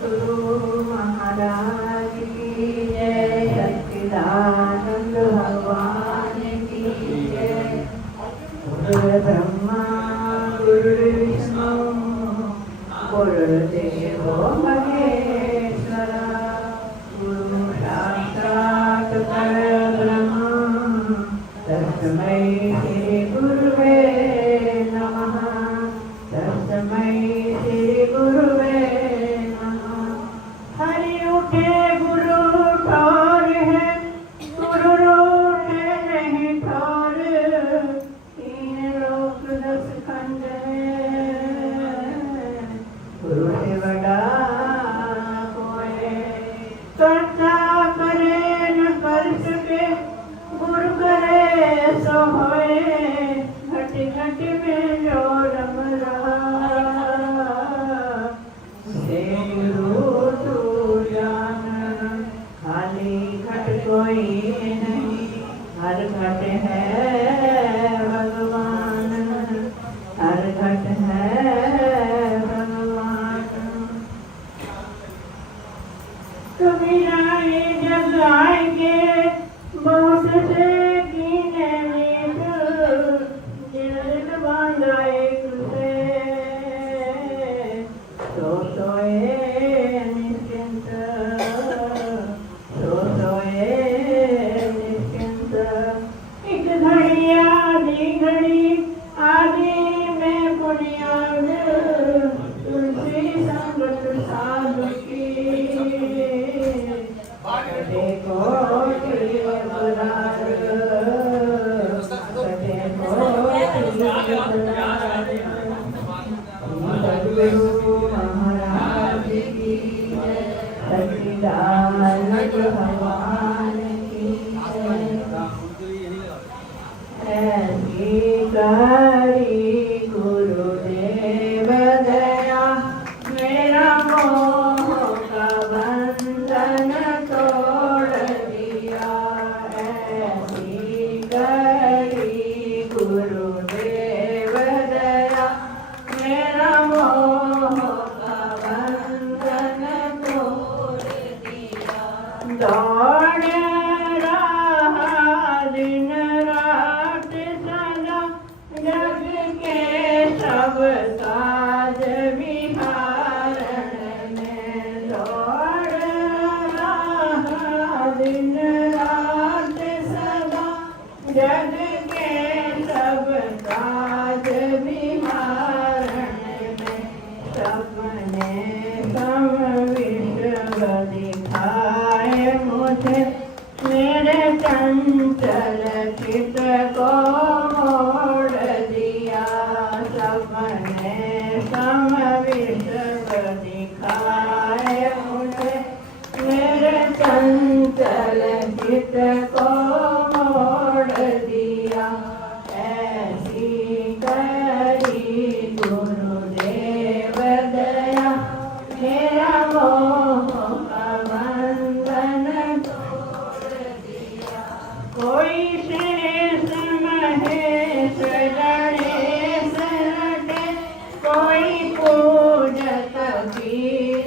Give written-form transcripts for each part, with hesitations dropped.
गुरु महाराज की जय, सच्चिदानंद भगवान की जय। गुरु ब्रह्मा गुरु विष्णु गुरुदेवो महेश्वरा, गुरु साक्षात् परब्रह्म तस्मै श्री गुरुवे नमः, तस्मै श्री गुरुवे नमः। हरि उठे गुरु ठौर है, गुरु रूठे नहीं ठौर, तीन लोक दस खंड है, गुरु से बड़ा कोई। कर्ता करे न कर सके, गुरु करे सो होए, घट घट में जो रम रहा, से गुरु तू जान। खाली घट कोई नहीं, हर घट है भगवान, हर घट है भगवान। कबीरा ये जग आएंगे बहुत से कीने मीत, दिल बांधा एक से, तो सोए निश्चिंत, तो सोए निश्चिंत। एक घड़ी आधी घड़ी आदि में बुनियाद, तुलसी संगत साधु की, देखो गुरु महाराज की जय, सच्चिदानंद भगवान की जय। ऐसी करी गुरुदेव दया, मेरा मोह का बंधन तोड़ दिया। ऐसी करी गुरुदेव दया, मेरा मोह का बंधन तोड़ दिया। दौड़ रहा दिन रात सदा, जग के सब काज विहारण में। दौड़ रहा दिन रात सदा, जग के सब काज विहारण में। सपने सम विश्व दिखाए मुझे, मेरे चंचल चित को मोड़ दिया। सपने सम विश्व दिखाए मुझे, मेरे चंचल चित को मोड़ दिया। ऐसी करी गुरुदेव दया, मेरा मोह का बंधन तोड़ दिया। कोई शेष महेश गणेश रटे, कोई पूजत की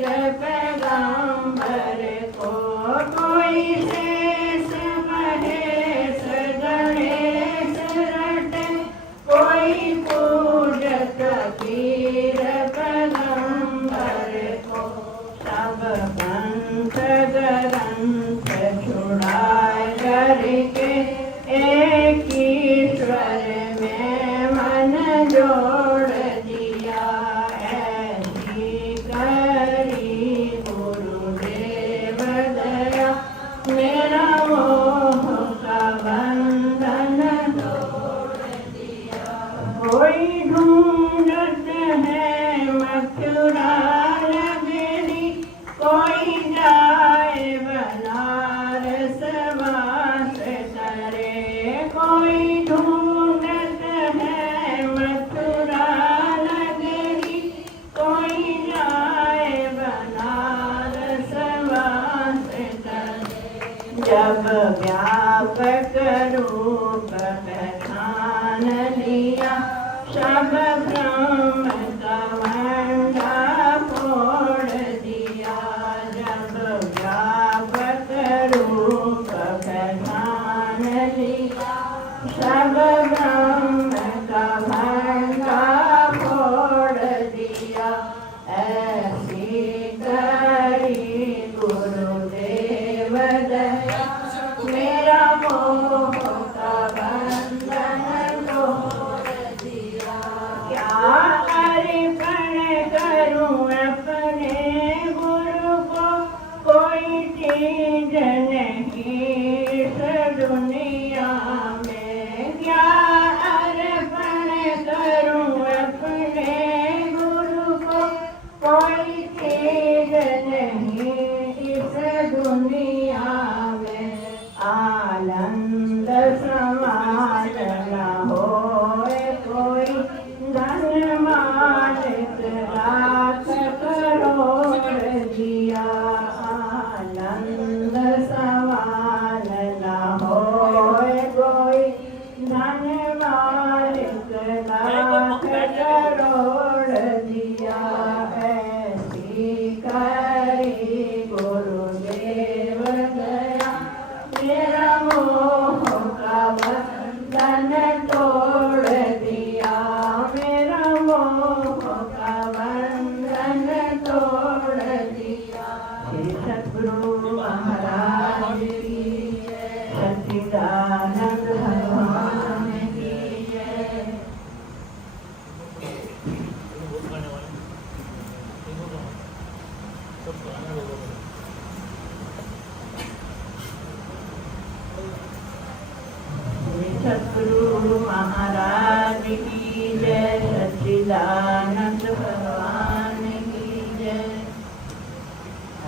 भगवान की जय।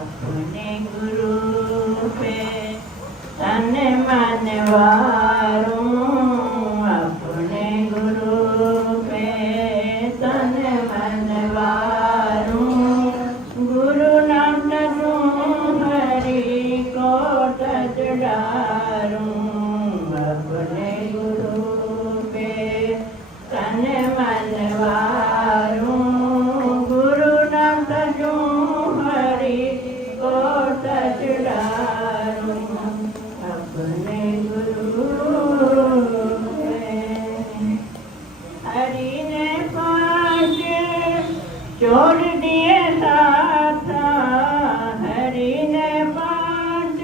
अपने गुरु पे तन मन वारूं, अपने गुरु पे तन मन वारूं, गुरु नाम तजूं हरि को तज डारूं। अपने गुरु पे तन मन वारूं, गुरु नाम तजूं हरि को तज डारूं। अपने गुरु पे हरि ने पांच छोड़ दिए साथ, हरि ने पांच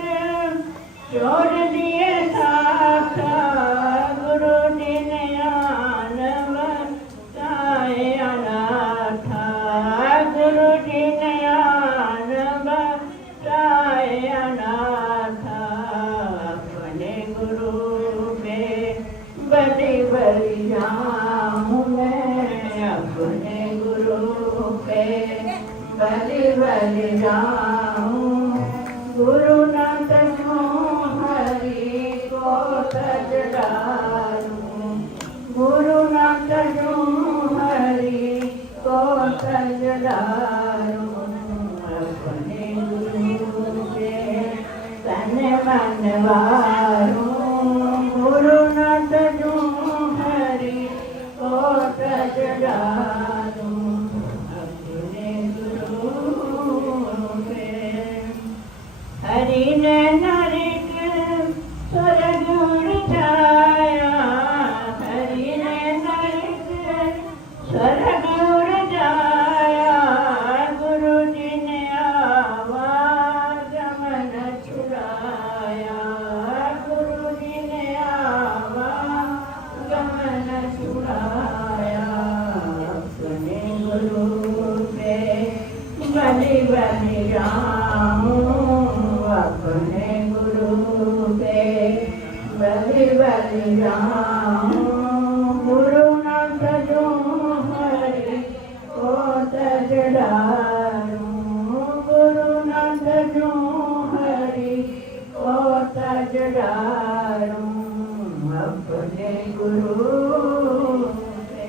छोड़ दिए साथ, गुरु जी ने आन बताए अनाथ, गुरु जी ने आन बताए अनाथ। अपने गुरु पे बलि बलि जाऊं मैं, अपने गुरु पे बलि बलि जाऊं, गुरु नाम तजूं हरि को तज डारूं, गुरु नाम तजूं हरि को तज डारूं। अपने गुरु पे तन मन वारूं, गुरु नाम तजूं हरि को तज डारूं। अपने गुरु पे हरि ने नरिक स्वर्ग उड़ाया, हरि ने नरिक स्वर्ग उड़ाया, गुरु जी ने आवागमन छुड़ाया, गुरु जी ने आवागमन छुड़ाया। अपने गुरु पे बलि बलि जाऊं, अपने गुरु पे बलि बलि जाऊं, गुरु नाम तजूं हरि को तज डारूं, गुरु नाम तजूं हरि को तज डारूं। अपने गुरु पे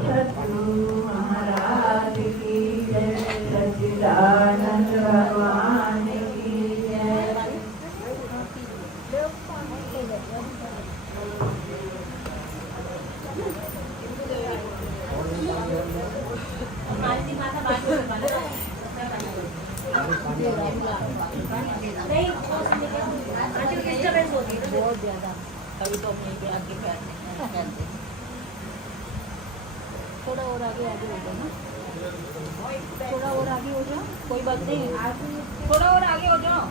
सतगुरु महाराज की जय, सच्चिदानंद भगवान की जय। बहुत ज्यादा अभी तो अपने पे आगे बैठते, थोड़ा और आगे आगे हो जाओ ना, थोड़ा और आगे हो जाओ, कोई बात नहीं, थोड़ा और आगे हो जाओ।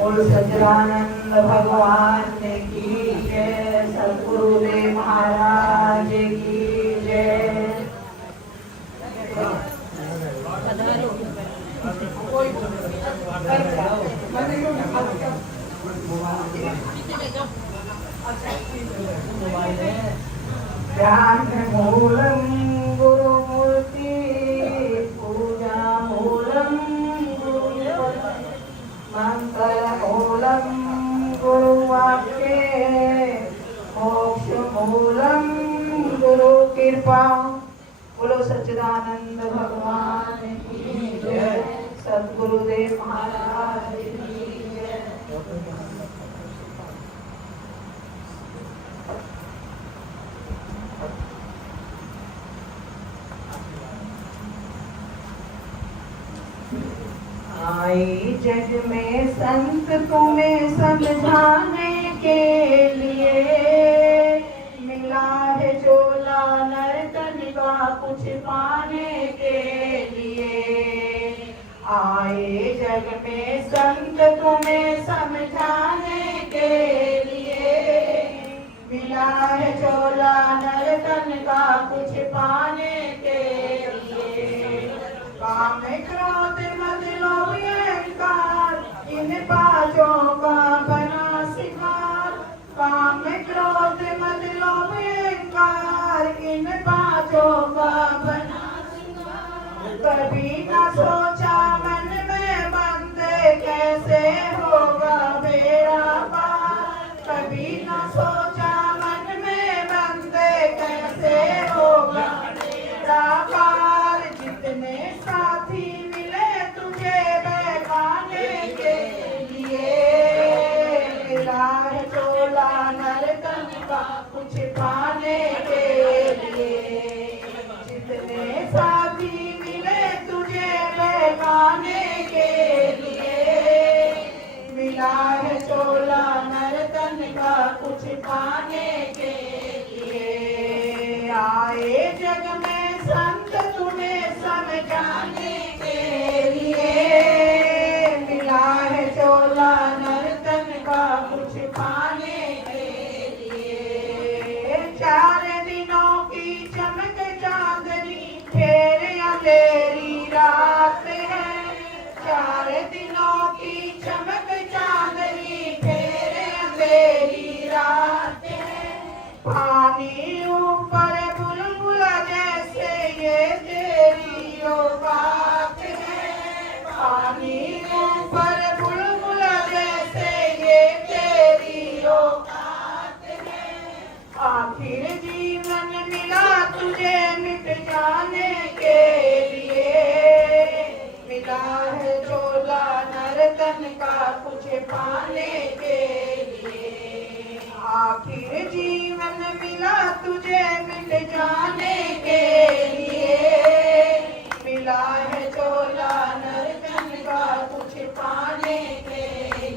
बोल सच्चिदानंद भगवान की जय, सद्गुरुदेव महाराज की जय। ध्यान मूलम गुरुमूर्ति, पूजा मूलम गुरु, मंत्र मूलम गुरुवाक्ये, मोक्ष मूलम गुरु कृपा। बोलो सच्चिदानंद भगवान की जय, सद्गुरुदेव महाराज की जय। आई जग में संत तुम्हें समझाने के लिए, मिला है झोला नर्तन का कुछ पाने के लिए। आए जग में संत तुम्हें समझाने के लिए, मिला है झोला नर्तन का कुछ पाने के लिए। काम क्रोध मद लोभ अहंकार, इन पांचों का बना शिकार। काम क्रोध मद लोभ अहंकार, इन में साथी मिले तुझे बहकाने के लिए, मिला है चोला नर्तन का कुछ पाने के लिए। जितने साथी मिले तुझे बहकाने के लिए, मिला है चोला नर्तन का कुछ पाने के लिए। आए जग में संत तुम्हें समझाने के लिए, मिला है चोला नर्तन का कुछ पाने के लिए। 4 दिनों की चमक चांदनी फिर अंधेरी रात है, 4 दिनों की चमक चांदनी फिर अंधेरी रात है। पानी ऊपर बुलबुला जैसे ये तेरी औकात है, पानी ऊपर बुलबुला जैसे ये तेरी औकात है। आखिर जीवन मिला तुझे मिट जाने के लिए, मिला है चोला नर्तन का कुछ पाने के लिए। आखिर जीवन मिला तुझे मिट जाने के लिए, मिला है चोला नर्तन का कुछ पाने के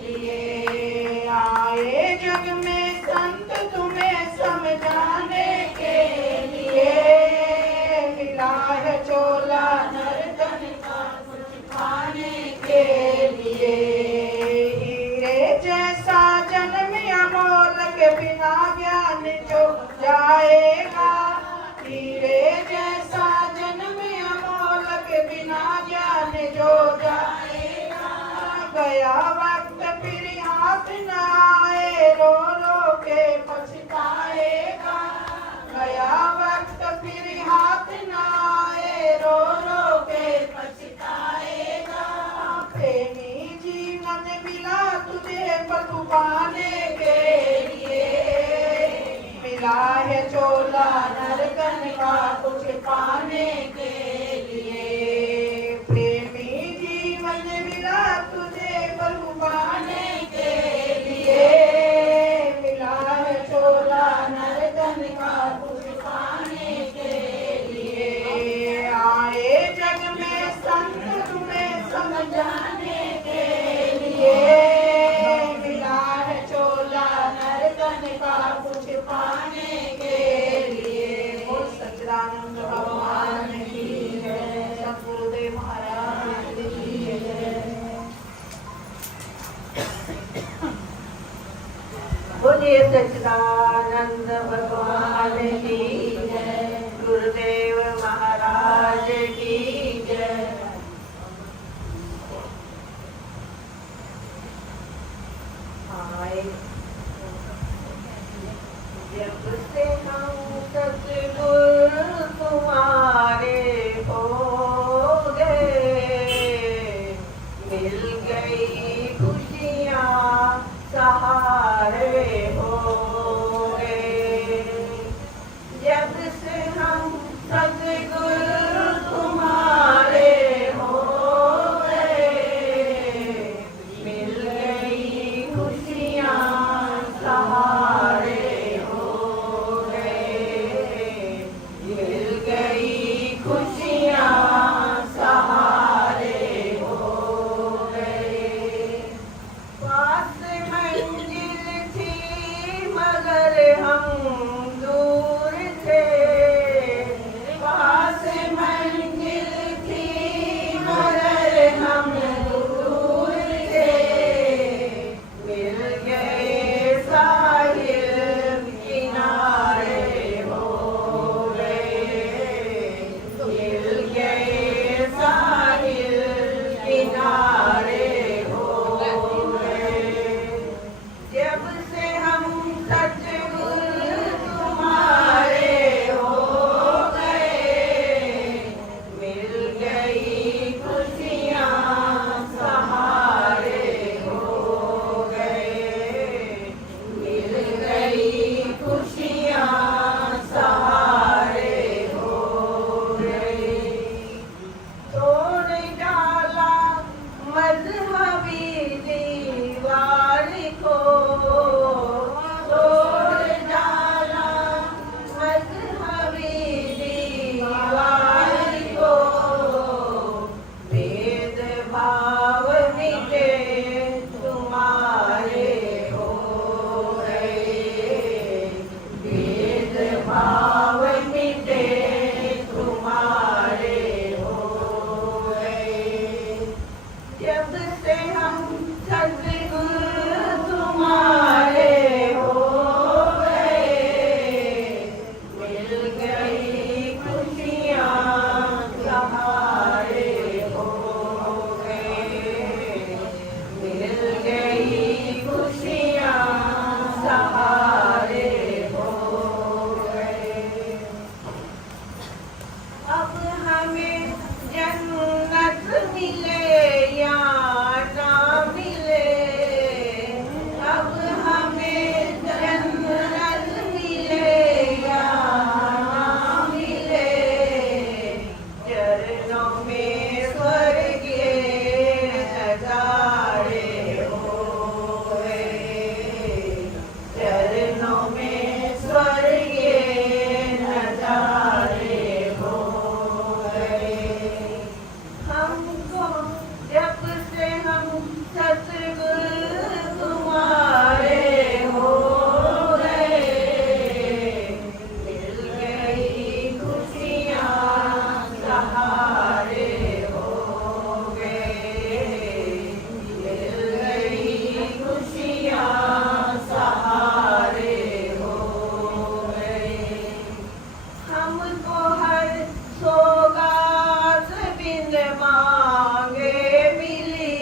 लिए। आए जग में संत तुम्हें समझाने के लिए, मिला है चोला नर्तन का कुछ पाने के लिए। हीरे जैसा जन्म अमोलक बिना ज्ञान जो जाएगा, हीरे जैसा जन्म अमोलक बिना ज्ञान जो जाएगा। गया वक्त फिर हाथ न आए रो रो के पछताएगा, गया वक्त फिर हाथ न आए रो रो के पछताएगा। प्रेमी जीवन मिला तुझे प्रभु पाने के लिए, मिला है चोला नर्तन का कुछ पाने के लिए। प्रेमी जीवन मिला तुझे प्रभु पाने के लिए, मिला है चोला नर्तन का कुछ पाने के लिए। आए जग में संत तुम्हें समझाने के लिए, मिला है चोला नर्तन का कुछ पाने के लिए। बोल सच्चिदानंद भगवान की जय, सतगुरुदेव महाराज की जय। बोलिए सच्चिदानंद भगवान की जय, गुरुदेव महाराज की जय। आए जब से हम सतगुरु तुम्हारे हो गए, मिल गई खुशियाँ सहारे हो गए। हमको हर सौगात बिन मांगे मिली,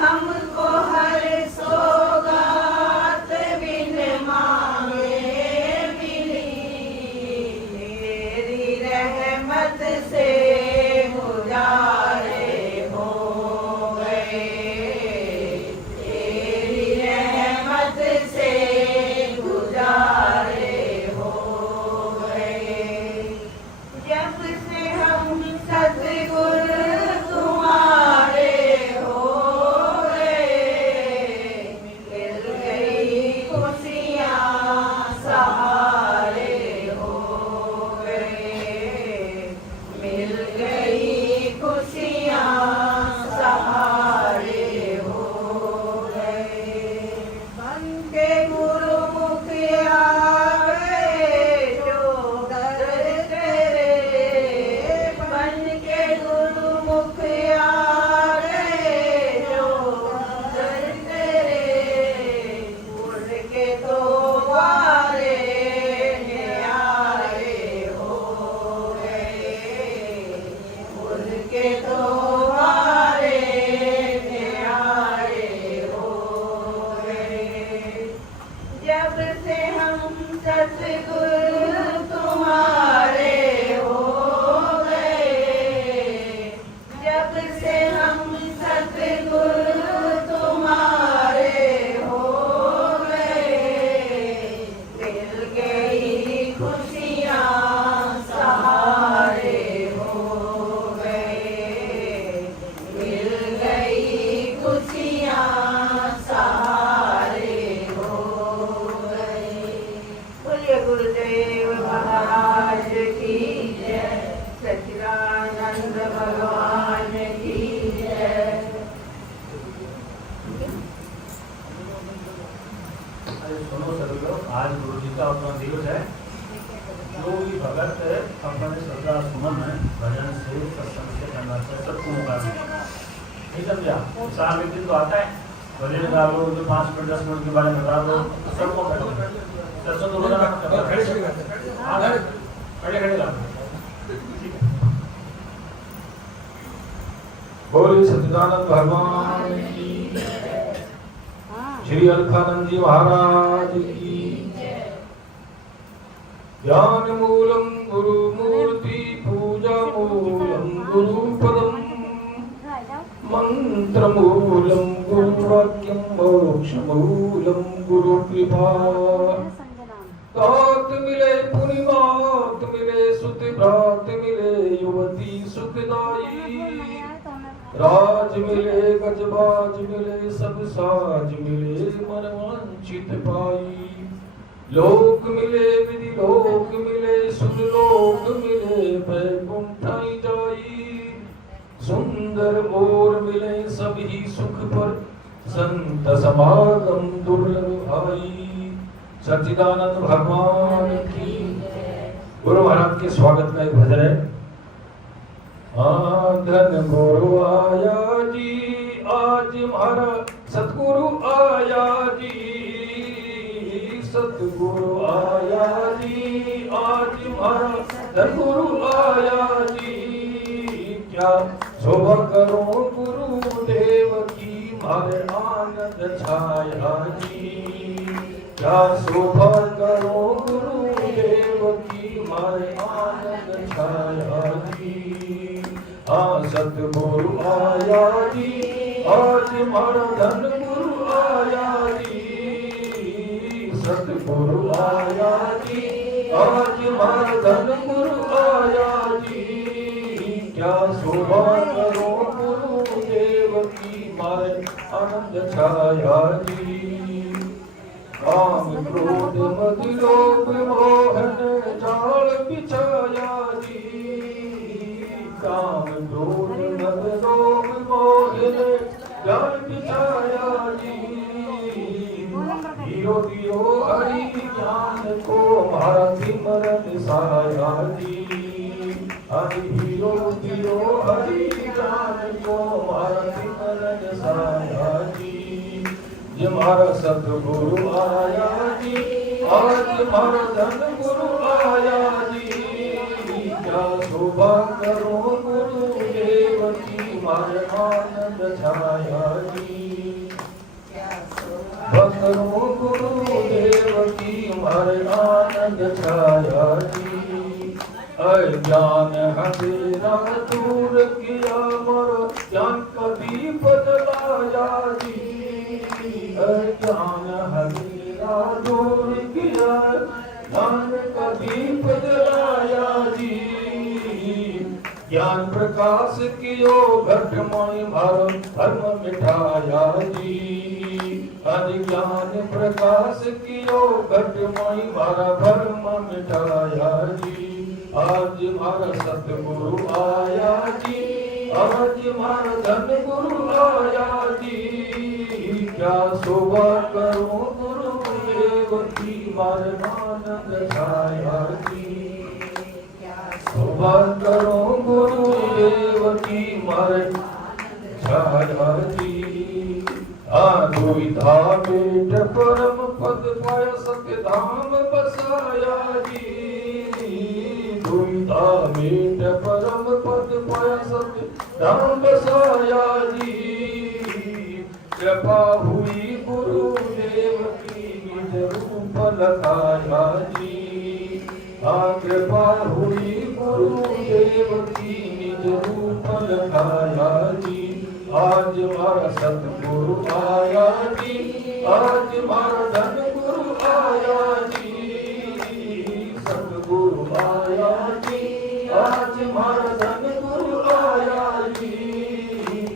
हमको हर सौगात बिन मांगे मिली। तेरी रहमत से गुजारे हो गए, तेरी रहमत से गुजारे हो गए। जब से हम सतगुरु तुम्हारे हो गए, मिल गई खुशियाँ सहारे हो गए, मिल गई खुशियाँ सहारे हो गए। बन के गुरुमुख आ गए जो दर तेरे, बन के गुरुमुख आ गए जो दर तेरे। उड़ के तो वारे न्यारे हो गए, उड़ के तो वारे न्यारे हो गए। जब से हम सतगुरु तुम्हारे हो गए, जब से हम सतगुरु तुम्हारे हो गए, मिल गई खुशियाँ सहारे हो गए, मिल गई खुशियाँ सहारे हो गए। बोलिए गुरुदेव महाराज की जय, सच्चिदानंद भगवान की जय। अरे सुनो सभी लोग, आज गुरु जी का अपना दिवस है। जो भी भगत अपने श्रद्धा सुमन है भजन से सत्संग से करना चाहिए, सबको मौका मिले। नहीं समझा? साल एक दिन तो आता है, भजन गा लो, जो 5 मिनट 10 मिनट के बारे में बता दो, सबको करो। सत्संग तो रोजाना खड़े खड़े खड़े गा। ठीक है। बोले सच्चिदानंद भगवान की, श्री अलखानंद जी महाराज की। ज्ञान मूलम गुरु मूर्ति, पूजा मूलम गुरु पदम, मंत्र मूलम गुरु वाक्यम, मोक्ष मूलम गुरु कृपा। तात मिले पुनिमात मिले, सुत भ्रात मिले, युवती सुखदाई। राज मिले गजबाज मिले, सब साज मिले, मन वांछित पाई। लोक मिले विधि लोक मिले, सुन लोक मिले, बैकुंठाई जाई। सुंदर मोर मिले सभी सुख पर, संत समागम दुर्लभ भाई। सच्चिदानंद भगवान की। गुरु महाराज के स्वागत का एक भजन है। धन गुरु आया जी, आज हमारा सतगुरु आया जी, सतगुरु आया जी, आज हमारा सतगुरु आया जी। क्या शोभा करो गुरुदेव की, मारे आनंद छाया जी। क्या शोभा करो गुरुदेव की, मारे आनंद छाया जी। सतगुरु आया जी, आज हमारा धन गुरु आया जी। सतगुरु आया जी, आज हमारा धन गुरु आया जी। क्या शोभा करो गुरुदेव की, मारे आनंद छाया जी। काम क्रोध मद लोभ मोहन जाल बिछाया जी। काम क्रोध मद लोभ मोहन जाल बिछाया जी। दियो दियो हरि ज्ञान को, मारा सिमरन साया जी। हरि दियो दियो हरि ज्ञान को, मारा सिमरन साया जी। ये हमारा सतगुरु आया जी, आज हमारा धन गुरु आया जी। शोभा करो गुरुदेव की मार आनंद छाया जी करो गुरुदेव की मार आनंद छाया जी अज्ञान अंधेरा दूर किया मर ज्ञान का दीप जलाया जी अज्ञान अंधेरा दूर किया ज्ञान का दीप जलाया जी ज्ञान प्रकाश कियो घटमय मारो धर्म मिठाया जी अज्ञान प्रकाश कियो घटमय मारा धर्म मिठाया जी आज मारा सतगुरु आया जी आज मारा धन गुरु आया जी क्या शोभा करो गुरुदेव की मार आनंद छाया जी शोभा करो गुरुदेव की मार छाया जी दुविधा बेट परम पद पाय सत्य धाम बसाया जी दुविधा बेट परम पद पाय सत्य धाम बसाया जी कृपा हुई गुरुदेव की निज रूप लखाया जी कृपा हुई गुरुदेव की निज रूप लखाया जी आज मारा सतगुरु आया जी आज मारा धन गुरु आया जी सतगुरु आया जी आज मारा धन गुरु आया जी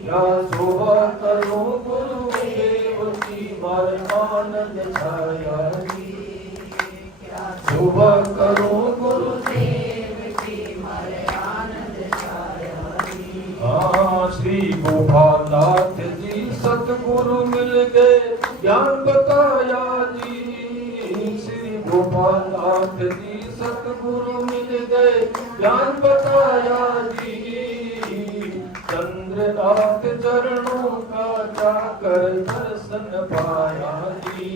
क्या शोभा करो गुरुदेव की मार आनंद छाया जी शोभा करो गुरुदेव की मार आनंद छाया जी श्री गोपालनाथ जी सतगुरु मिल गए ज्ञान बताया जी श्री गोपालनाथ जी सतगुरु मिल गए ज्ञान बताया जी चंद्रनाथ चरणों का जाकर दर्शन पाया जी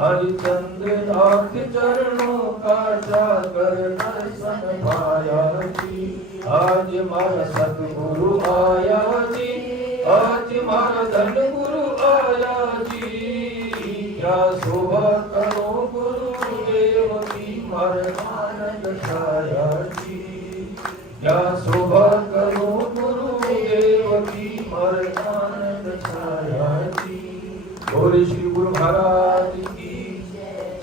हरिचंद्रनाथ चरणों का जाकर दर्शन पाया जी आज मारा सतगुरु आया जी आज मारा धन गुरु आया जी क्या शोभा करो गुरुदेव की मार आनंद छाया जी क्या शोभा करो गुरुदेव की मार आनंद छाया जी बोले श्री गुरु महाराज की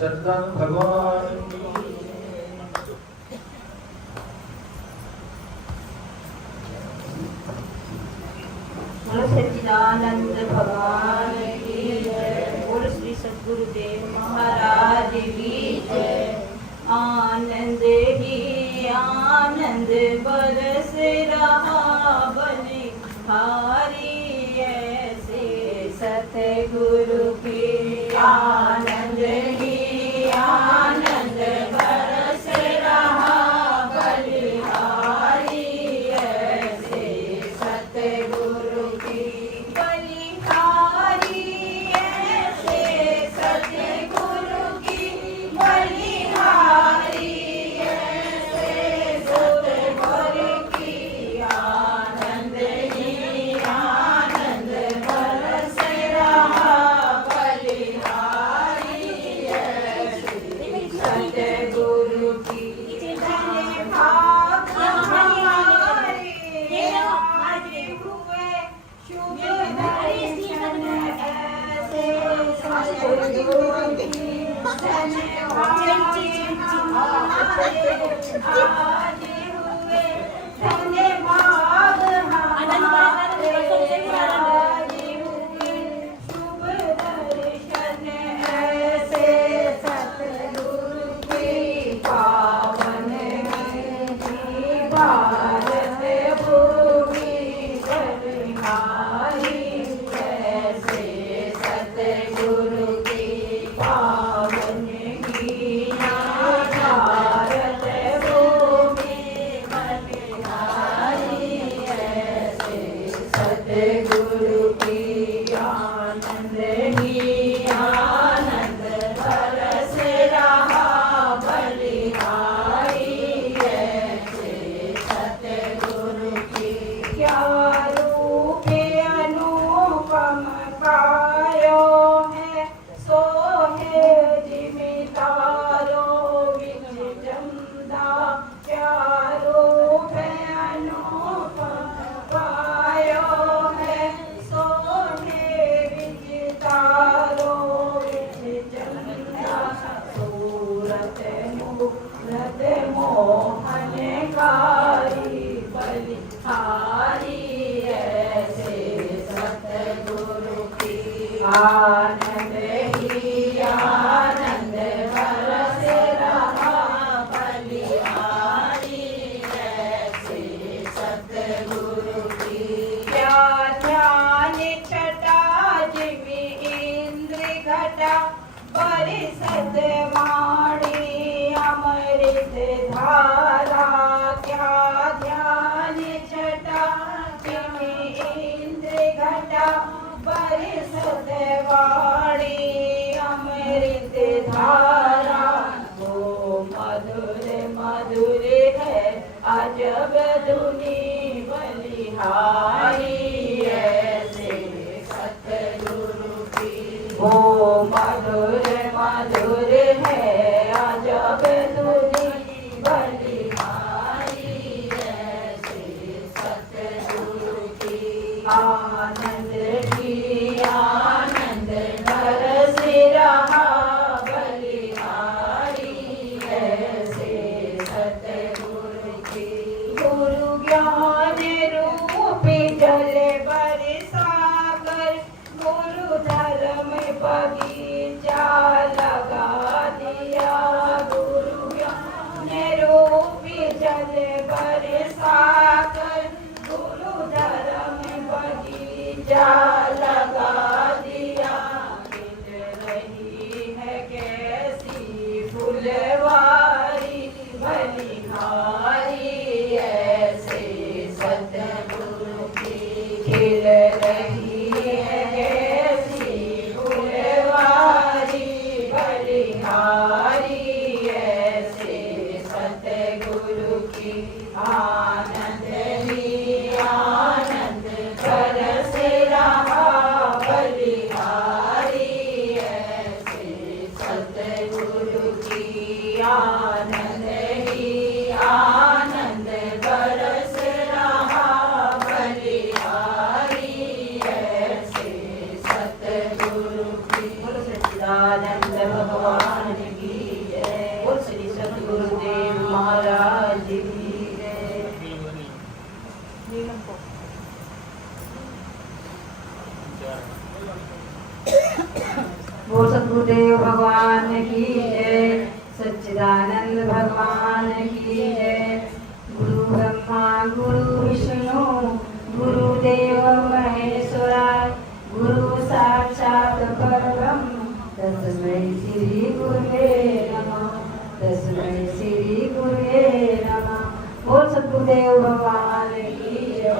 सत्संग भगवान सच्चिदानंद भगवान की जय बोल श्री सद्गुरुदेव महाराज की जय आनंद ही आनंद बरस रहा बने हारी ऐसे सतगुरु की आनंद ही आनंद बरस रहा बलिहारी ऐसे सतगुरु की बलिहारी ऐसे सतगुरु की बलिहारी ऐसे सतगुरु की आनंद ही आनंद बरस रहा बलिहारी ऐसे सतगुरु की धन्य भाग हमारे आज हुए शुभ दर्शन ऐसे सतगुरु की धन्य भाग हमारे आज हुए धन्य भाग हमारे आज हुए शुभ दर्शन ऐसे सतगुरु की पावन की भारत भूमि बलिहारी ऐसे सतगुरु की पावन की भारत भूमि मोहनकारी बलिहारी ऐसे सतगुरु की आनंद ही आनंद बरस रहा बलिहारी ऐसे सतगुरु की क्या ध्यान छटा जिमि इंद्र घटा परिषद वाणी अमृत धारा क्या ध्यान छटा जिमि इंद्र घटा परिषद वाणी अमृत धारा वो मधुर मधुर है अजब धुनी बलिहारी ऐसे सतगुरु की वो मधुर मधुर है अजब धुनी बलिहारी ऐसे सतगुरु की आनंद ही आनंद बरस रहा बलिहारी ऐसे सतगुरु की गुरु ज्ञान रूप जल बरसाकर गुरु धर्म बगीचा लगा दिया गुरु ज्ञान रूप जल बरसाकर गुरु धर्म बगीचा लगा दिया खिल रही है कैसी फुलवारी बलिहारी ऐसे सतगुरु की खिल रही है कैसी फुलवारी बलिहारी ऐसे सतगुरु की आनंद ही आनंद बरस रहा बलिहारी ऐसे सतगुरु की आनंद ही आनंद बरस रहा बलिहारी ऐसे सतगुरु की बोलो सच्चिदानंद भगवान की जय बोल श्री सतगुरुदेव महाराज की जय नीलम को बोल सतगुरुदेव भगवान की जय सच्चिदानंद भगवान की जय गुरु ब्रह्मा गुरु विष्णु गुरुदेव महेश्वरा गुरु साक्षात परब्रह्म तस्मै श्री गुरुवे नमः तस्मै श्री गुरुवे नमः बोल सतगुरुदेव भगवान की जय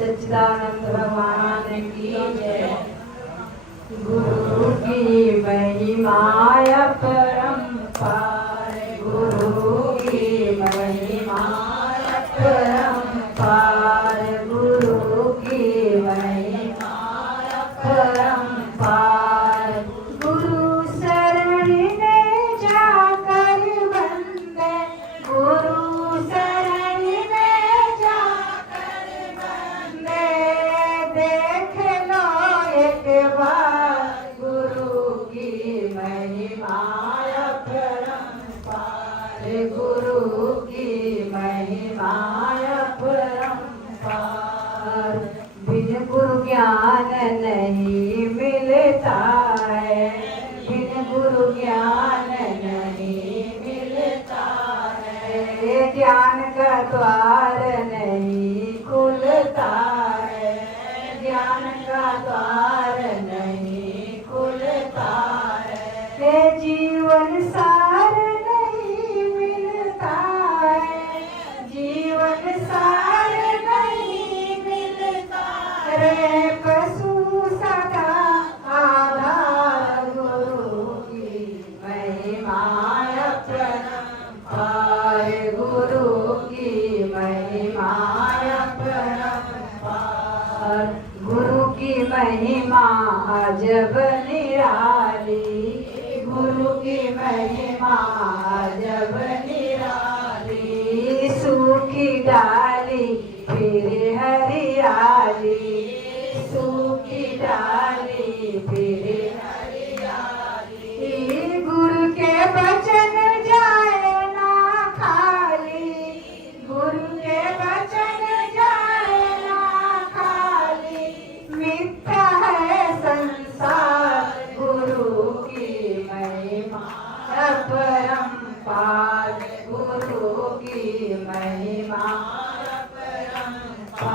सच्चिदानंद भगवान की जय गुरु की महिमा अपरंपार गुरु की महिमा अपरंपार गुरु की महिमा अपरंपार गुरु शरण में जाकर बंदे गुरु शरण में जाकर बंदे देख लो एक बार गुरु की महिमा अपरंपार गुरु की महिमा अपरंपार बिन गुरु ज्ञान नहीं मिलता है बिन गुरु ज्ञान नहीं मिलता है ज्ञान का द्वार नहीं खुलता है ज्ञान का द्वार नहीं खुलता है जीवन सार नहीं मिलता है जीवन सार नहीं मिलता रे पशु सदा आधार गुरु की महिमा अपरंपार गुरु की महिमा अपरंपार गुरु की महिमा अजब निराली गुरु की महिमा अजब निराली सूखी डाली फिर हरियाली सूखी डाली फिर हरियाली गुरु के वचन जाए ना खाली महिमा अपरंपार।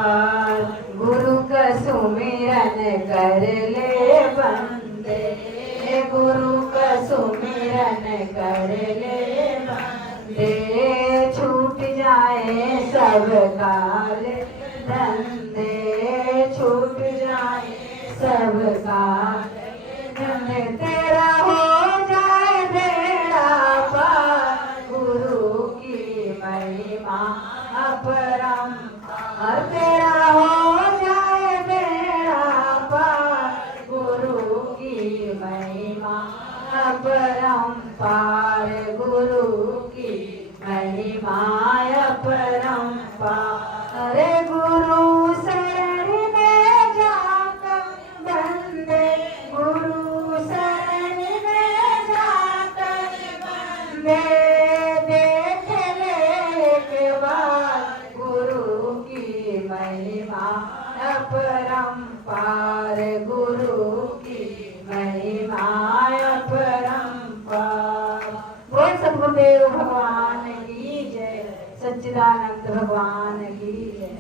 गुरु का सुमिरन कर ले बंदे, गुरु का सुमिरन कर ले बंदे, छूट जाए सब काल धंधे, छूट जाए सब काल धंधे। तेरा हो जाए बेड़ा पार, गुरु की महिमा अपरंपार। तेरा हो जाए बेड़ा पार, गुरु की महिमा अपरंपार, गुरु की महिमा अपरंपार। अरे गुरु शरण में जाकर बंदे, गुरु शरण में जाकर बंदे, देख ले के बाद गुरु की महिमा अपरंपार, गुरु की महिमा अपरंपार। बोल सद्गुरुदेव भगवान की जय, सच्चिदानंद भगवान की जय।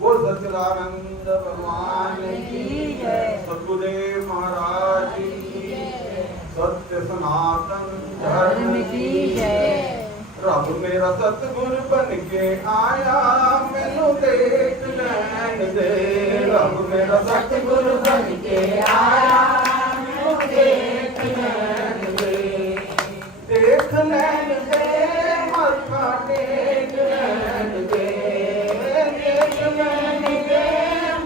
बोल सच्चिदानंद भगवान की जय, सद्गुरुदेव महाराज की जय, सत्य सनातन धर्म की जय। रब मेरा सतगुर बन के आया, मैनू देख लैन दे। रब मेरा सतगुर बन के आया, मैनू देख लैन दे। देख लैन दे, मत्था टेक लैन दे। देख लैन दे,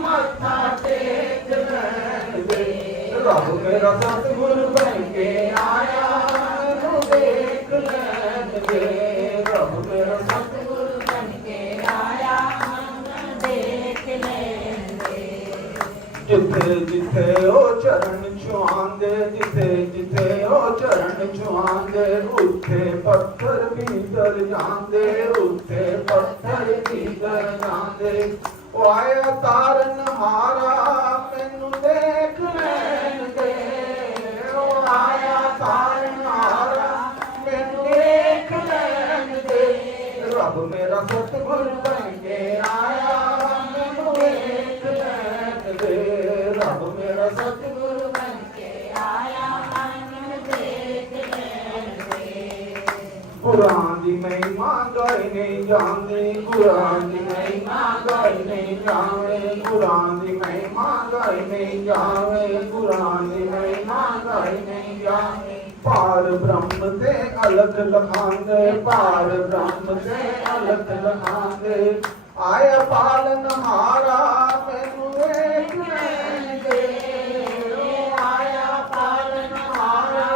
मत्था टेक लैन दे। रब मेरा सतगुर बन के आया, मैनू देख लैन दे। रब मेरा सतगुर बन के आया, देख लैन दे। जिथे जिथे ओ चरण छुआंदे, जिथे जिथे ओ चरण छुआंदे, उथे पत्थर भीतर जांदे, उथे पत्थर भीतर जांदे। ओ आया तारन हारा, मैनू देख लैन दे। ओ आया तारन हारा, मैनू देख लैन दे। रब मेरा सतगुर बन के आया, मैनू देख लैन दे। रब मेरा सतगुर बन के आया, मैनू देख लैन दे। कुरान दी महिमा गाई नहीं जांदे, कुरान दी महिमा गाई नहीं जावे। कुरान दी महिमा गाई नहीं जावे, कुरान दी महिमा गाई नहीं जावे। पार ब्रह्म ते अलग लखांदे, पार ब्रह्म ते अलग लखांदे। आया पालन हारा, मैनू देख लैन दे। आया पालन हारा,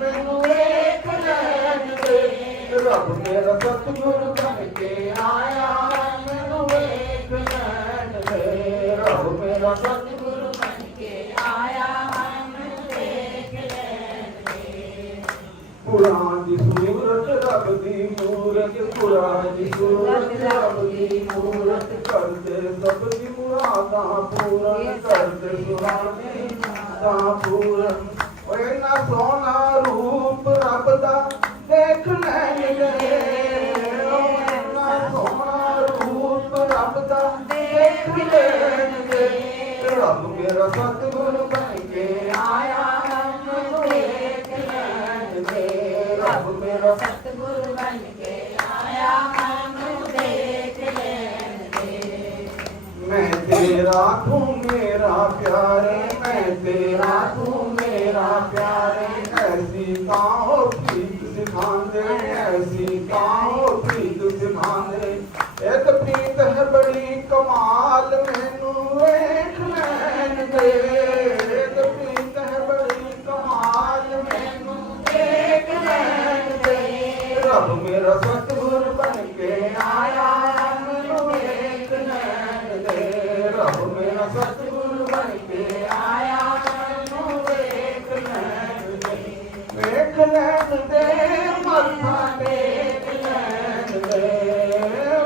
मैनू देख लैन दे। रब मेरा सतगुर बन के आया, मैनू देख लैन दे। रब मेरा सतगुर बन के आया, मैनू देख लैन दे। कुरान दी सूरत रब दी मूरत, कुरान दी सूरत रब दी मूरत। कर दे सब दी मुरादां पूरन, कर दे सुहानी मुरादां पूरन। ओए ना सोना रूप रब दा देख लैन दे। ओए ना सोना रूप रब दा देख लैन दे। रब मेरा सतगुर बन के आया, मैनू देख लैन दे। रब मेरा सतगुर बन के आया, मैनू देख लैन दे। मैं तेरा तू मेरा प्यारे, मैं तेरा तू मेरा प्यारे। ऐसी काओ प्रीत सिखांदे, ऐसी काओ प्रीत सिखांदे। एक प्रीत है बड़ी कमाल, मैनू देख लैन दे। एक प्रीत है बड़ी कमाल, मैनू देख लैन दे। रब मेरा सतगुर बन के आया, मैनू देख लैन दे। रब मेरा सतगुर बन के आया, मैनू देख लैन दे। देख लैन दे, मत्था टेक लैन दे।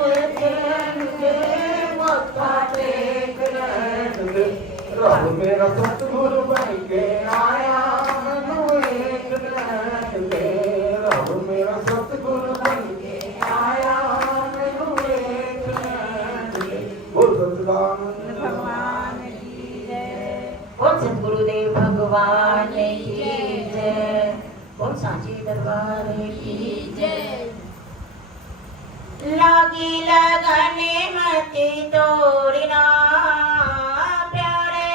देख लैन दे, मत्था टेक लैन दे। रब मेरा सतगुर बन के आया, मैनू देख लैन साचे दरबार की जय। लागी लगने मत तोड़ना प्यारे,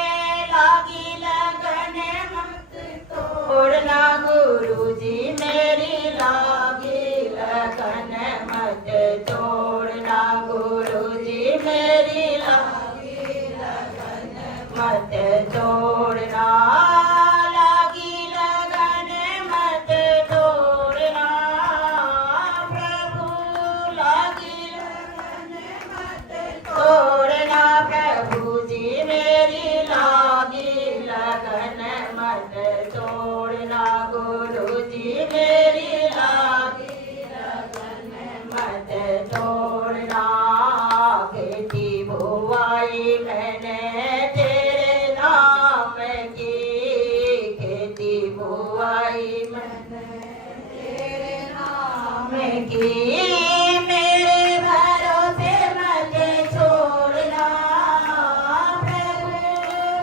लागी लगने मत तोड़ना गुरुजी मेरी लागी लगन मत तोड़ना गुरुजी मेरी लागी लगन मत तोड़ना, लागी लगन मत तोड़ना प्रभु, लागी लगन मत तोड़ना प्रभु जी मेरी लागी लगन मत तोड़ना गुरु जी मेरी लागी लगन मत तोड़ना। खेती बुआई मैंने तेरे नाम की, खेती बुआई मैंने तेरे नाम की, मेरे भरोसे मत छोड़ना प्रभु,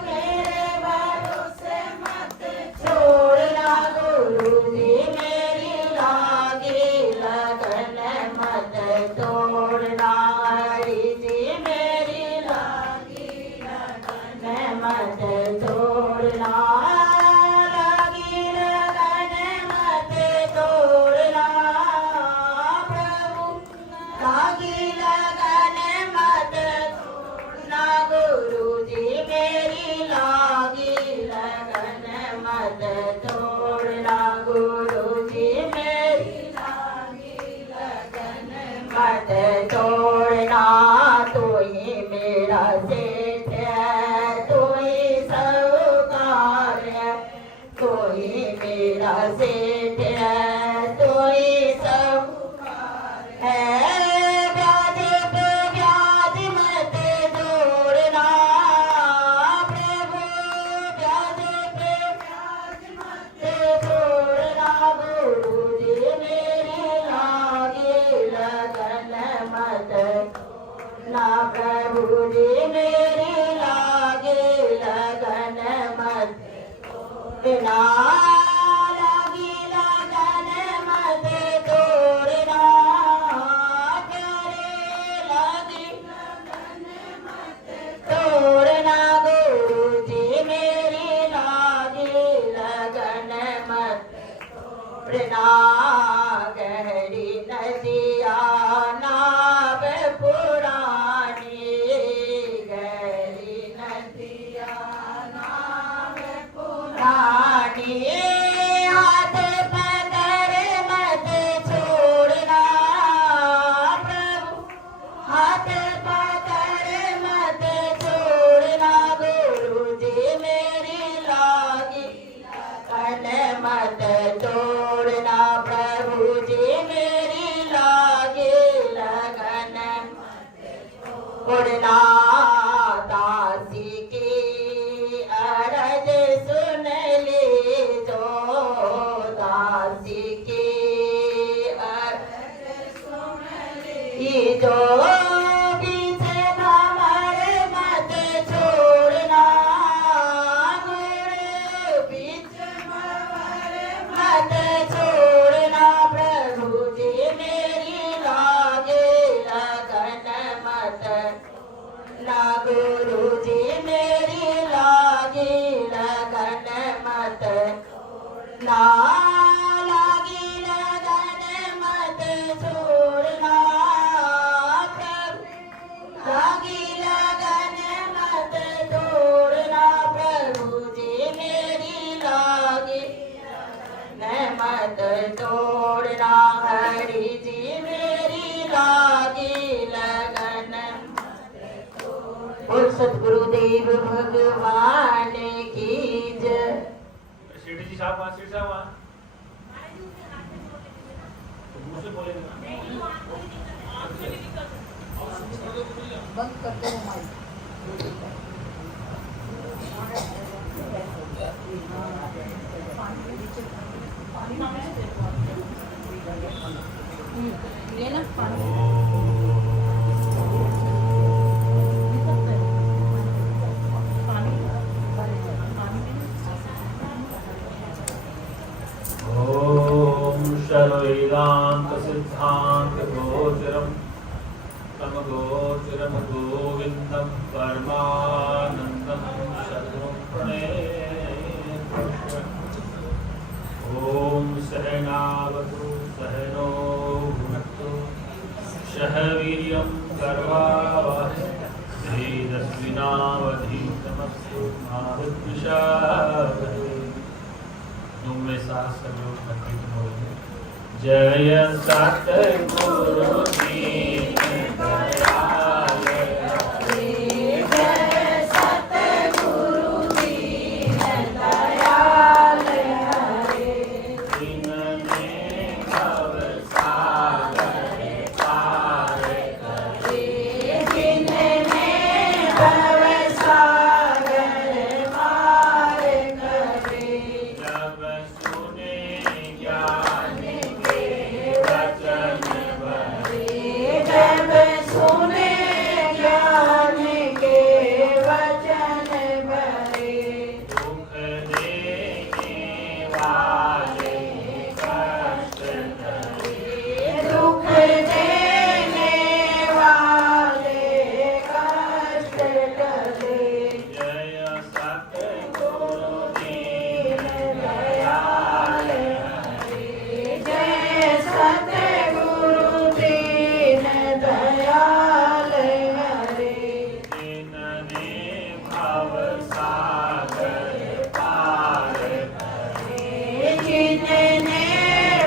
मेरे भरोसे मत छोड़ना गुरु जी मेरी लागी लगन मत तोड़ना, हरि जी मेरी लागी लगन मत तोड़ना, लागी लगन मत तोड़ना प्रभु, लागी लगन मत तोड़ना गुरु जी मेरी लागी लगन मत तोड़ना गुरु जी मेरी लागी लगन मत तोड़ना। तू ही मेरा सेठ है, तू ही साहूकार है, तू ही मेरा सेठ है, तू ही साहूकार है, ब्याज पे ब्याज मत जोड़ना प्रभु, ब्याज पे ब्याज मत जोड़ना गुरु जी मेरी लागी लगन मत ना प्रभु जी मेरी लागी लगन मत ना, लागी लगन मत तोड़ना प्यारे, लागी लगन मत तोड़ना गुरु जी मेरी लागी लगन मत तोड़ना। गहरी नदिया नाव पुरानी, गहरी नदिया नाव पुरानी, हाथ पकड़ मत छोड़ना प्रभु, हाथ पकड़ मत छोड़ना गुरु जी मेरी लागी लगन मत तोड़ना प्रभु जी मेरी लागी लगन तोड़ना। दासी की अरज सुन ली जो, दासी की अरज सुन ली जो, पीछे भंवर मत छोड़ना गुरु, पीछे भंवर मत छोड़ना प्रभु जी मेरी लागी लगन मत ना गुरु जी मेरी लागी लगन मत ना, लागी लगन मत छोड़ना प्रभु, लागी लगन मत तोड़ना प्रभु जी मेरी लागी लगन मत तोड़ना, हरि जी मेरी लागी लगन और सतगुरुदेव भगवान की जय। सीढ़ी जी साहब वहाँ, सीढ़ी साहब वहाँ तो मुँह से बोलेंगे ना। बंद कर दो माइक। लेना पानी। Oh अक्षर वेदांत सिद्धांत गोचरम तम गोचरम गोविंदम परमानंदम शरणं प्रणेत। ओम सहनावतु सहनो भुनक्तु सह वीर्यं कर्वावहै तेजस्विनावधीतमस्तु मा विद्विषावहै। तुम में साथ सहयोग करके बोलो जय सतगुरु दीन दयाल जय सतगुरु दीन दयाल हरे। जिनने भव सागर पार करे, जिनने भव सागर पार करे। जब सुने ज्ञान के वचन भरे, जब सुने ज्ञान के वचन भरे। दुख देने वाले कष्ट करे, दुख देने वाले कष्ट करे। जय सतगुरु दीन दयाल हरे। जय सतगुरु दीन दयाल हरे। जिनने भव सागर पार करे, जिनने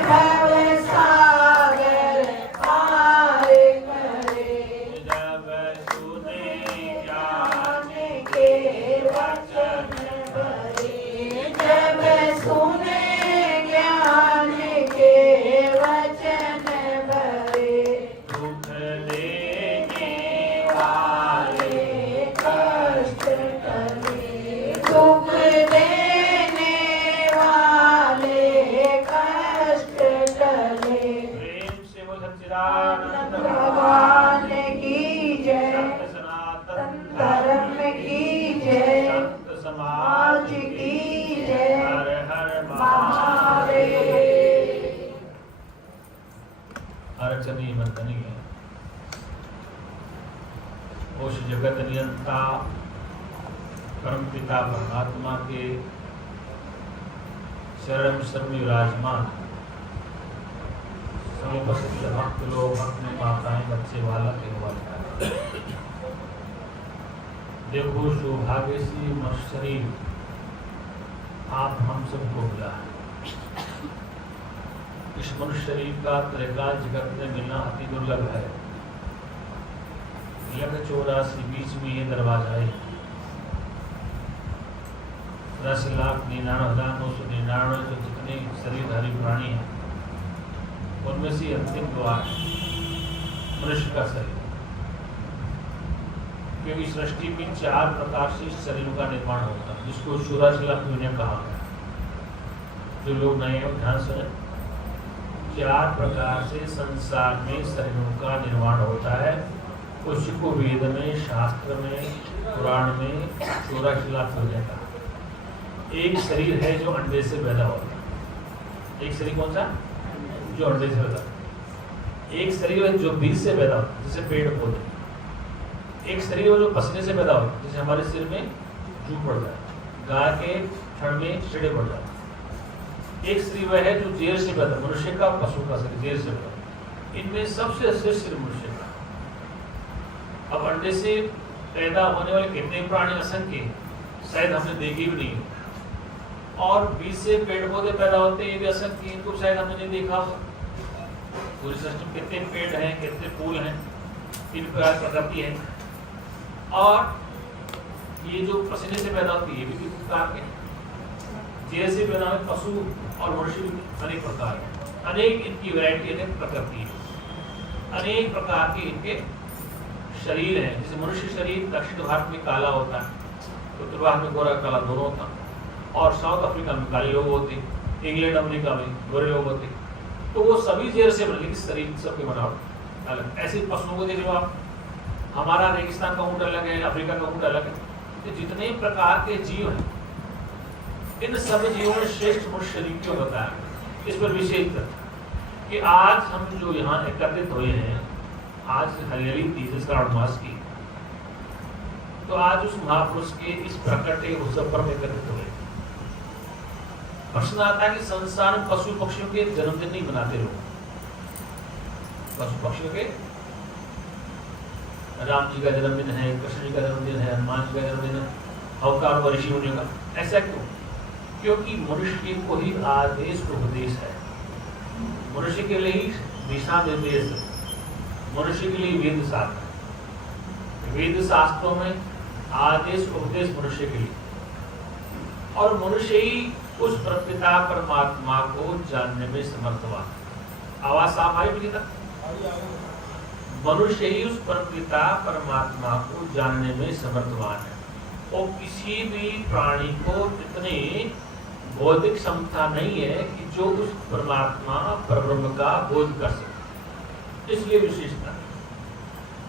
भव सागर पार करे। जब सुने ज्ञान के वचन भरे, जब सुने ज्ञान के वचन भरे। दुख देने वाले कष्ट करे, दुख देने वाले कष्ट करे। प्रेम से वो सच्चिदानंद भगवान की जय, सत्य सनातन धर्म की जय, संत समाज आज की जय। हर हर महादेव। अरचनी मंथनी है उस जगत नियंता परम पिता परमात्मा के शरण शरण में विराजमान समुपस्थित भक्त लोग, अपने माताएं, बच्चे, बालक एवं बालिकाएं, देखो सौभाग्यशी मनुष्य शरीर आप हम सबको मिला है। इस मनुष्य शरीर का त्रिकाल जगत में मिलना अति दुर्लभ है। 184 बीच में ये दरवाजा है। 10,99,999 जो जितने शरीरधारी प्राणी हैं उनमें से अंतिम द्वार है मनुष्य का शरीर। क्योंकि सृष्टि में 4 प्रकार से शरीरों का निर्माण होता है, जिसको 84 लाख महीने कहा है। जो लोग नए हैं ध्यान से 4 प्रकार से संसार में शरीरों का निर्माण होता है। उसको वेद में, शास्त्र में, पुराण में 84 लाख महीने कहा। एक शरीर है जो अंडे से पैदा होता है। एक शरीर कौन सा? जो अंडे से पैदा होता है। एक शरीर है जो बीज से पैदा होता है, जैसे पेड़ पौधे। एक शरीर है जो पसीने से पैदा होता है, जैसे हमारे सिर में जू पड़ जाए, गाय के थड़ में चिड़े पड़ जाए। एक शरीर वह है जो जेर से पैदा, मनुष्य का, पशु का शरीर जेर से पैदा। इनमें सबसे श्रेष्ठ शरीर मनुष्य का। अब अंडे से पैदा होने वाले कितने प्राणी असंख्य, शायद हमने देखे भी नहीं। और बीज से पेड़ पौधे पैदा होते हैं, ये भी असंख्य, इनको शायद हमने नहीं देखा। पूरी सृष्टि में कितने पेड़ हैं, कितने फूल हैं, 3 प्रकार प्रकृति है। और ये जो पसीने से पैदा होती है, ये भी किस प्रकार के, जैसे पैदा हुए पशु और मनुष्य भी अनेक प्रकार के, अनेक इनकी वैरायटी, अनेक प्रकृति है, अनेक प्रकार के इनके शरीर हैं। जैसे मनुष्य शरीर दक्षिण भारत में काला होता है, उत्तर भारत में गोरा काला दोनों होता है, और साउथ अफ्रीका में काले लोग होते, इंग्लैंड अमेरिका में गोरे लोग होते। तो वो सभी जेर से बने, लेकिन शरीर सबके बनावट अलग। ऐसे पशुओं को देख लो आप, हमारा रेगिस्तान का ऊँट अलग है, अफ्रीका का ऊँट अलग है। तो जितने प्रकार के जीव हैं, इन सब जीवों में श्रेष्ठ मनुष्य शरीर क्यों बताया, इस पर विशेष कि आज हम जो यहाँ एकत्रित हुए हैं, आज हरियाली तीज श्रावण मास की, तो आज उस महापुरुष के इस प्रकटे उत्सव पर एकत्रित हुए। प्रश्न आता है कि संसार में पशु पक्षियों के जन्मदिन नहीं मनाते लोग। पशु पक्षियों के, राम जी का जन्मदिन है, कृष्ण जी का जन्मदिन है, हनुमान जी का जन्मदिन है, अवतार व ऋषि मुनियों का, ऐसा क्यों? क्योंकि मनुष्य को ही आदेश उपदेश है, मनुष्य के लिए ही दिशा निर्देश है, मनुष्य के लिए वेद शास्त्र, वेद शास्त्रों में आदेश उपदेश मनुष्य के लिए, और मनुष्य ही उस प्रपिता परमात्मा को जानने में समर्थवान। आवाज साफ आई मुझे तक? मनुष्य ही उस परपिता परमात्मा को जानने में समर्थवान है, और किसी भी प्राणी को इतनी बौद्धिक क्षमता नहीं है कि जो उस परमात्मा परब्रह्म का बोध कर सके। इसलिए विशेषता,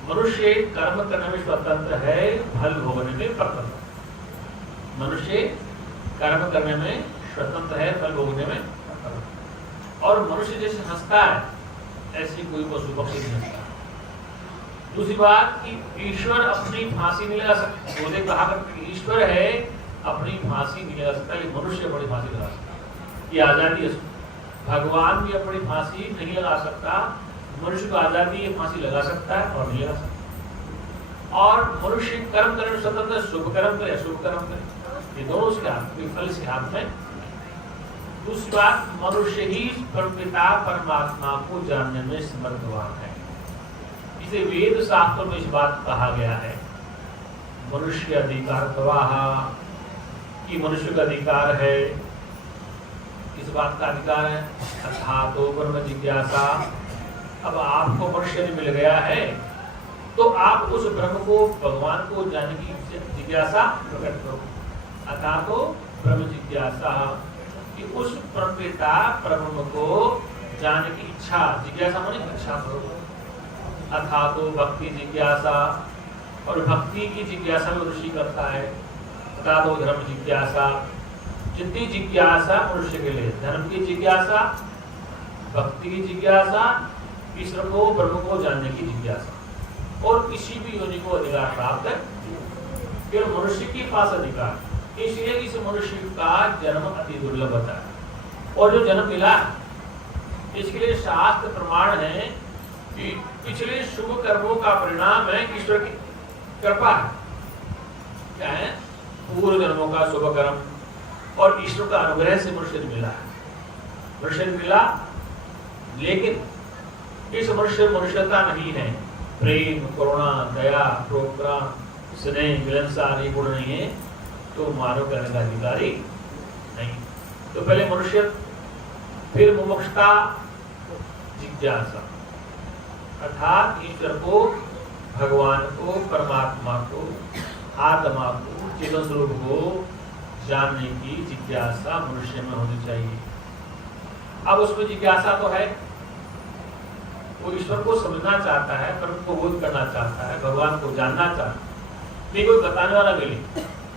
मनुष्य कर्म करने में स्वतंत्र है, फल भोगने में परतंत्र। मनुष्य कर्म करने में स्वतंत्र है, फल भोगने में परतंत्र। और मनुष्य जैसे हंसता है, ऐसी कोई पशु पक्षी नहीं हंसता। दूसरी बात कि ईश्वर अपनी फांसी नहीं लगा सकता। मुझे कहा कि ईश्वर है, अपनी फांसी नहीं लगा सकता, ये मनुष्य अपनी फांसी लगा सकता। ये आजादी है। भगवान भी अपनी फांसी नहीं लगा सकता, मनुष्य को आजादी ये फांसी लगा सकता है और नहीं लगा सकता। और मनुष्य कर्म करने में स्वतंत्र, शुभ कर्म करे अशुभ कर्म करे, ये दोनों उसके हाथ में, फल इसके हाथ में। दूसरी बात, मनुष्य ही परपिता परमात्मा को जानने में समर्थवान है। इसे वेद शास्त्रों में इस बात कहा गया है, मनुष्य अधिकार गवाह, कि मनुष्य का अधिकार है। किस बात का अधिकार है? अर्थातो ब्रह्म जिज्ञासा। अब आपको मनुष्य मिल गया है, तो आप उस ब्रह्म को, भगवान को जानने की जिज्ञासा प्रकट करो। अर्थातो ब्रह्म जिज्ञासा, कि उस परपिता ब्रह्म को जानने की इच्छा, जिज्ञासा माने इच्छा करो। अर्थातो भक्ति जिज्ञासा, और भक्ति की जिज्ञासा में ऋषि करता है। अर्थातो धर्म जिज्ञासा, जितनी जिज्ञासा मनुष्य के लिए, धर्म की जिज्ञासा, भक्ति की जिज्ञासा, ईश्वर को ब्रह्म को जानने की जिज्ञासा, और किसी भी योनि को अधिकार प्राप्त है, फिर मनुष्य के पास अधिकार। इसलिए इस मनुष्य का जन्म अति दुर्लभ होता है, और जो जन्म मिला इसके लिए शास्त्र प्रमाण है कि पिछले शुभ कर्मों का परिणाम है ईश्वर की कृपा है। क्या है? पूर्व जन्मों का शुभ कर्म और ईश्वर का अनुग्रह से मनुष्य मिला है। मनुष्य मिला, लेकिन इस मनुष्य मनुष्यता नहीं है, प्रेम, करुणा, दया, प्रोग्राम, स्नेह, मिलनसार ये गुण नहीं है, तो मानव करने का अधिकारी नहीं। तो पहले मनुष्य, फिर मुमुक्षुता, जिज्ञासा, अर्थात ईश्वर को, भगवान को, परमात्मा को, आत्मा को, चेतन स्वरूप को जानने की जिज्ञासा मनुष्य में होनी चाहिए। अब उसमें जिज्ञासा तो है, वो ईश्वर को समझना चाहता है, ब्रह्म को बोध करना चाहता है, भगवान को जानना चाहता है, नहीं कोई बताने वाला मिले।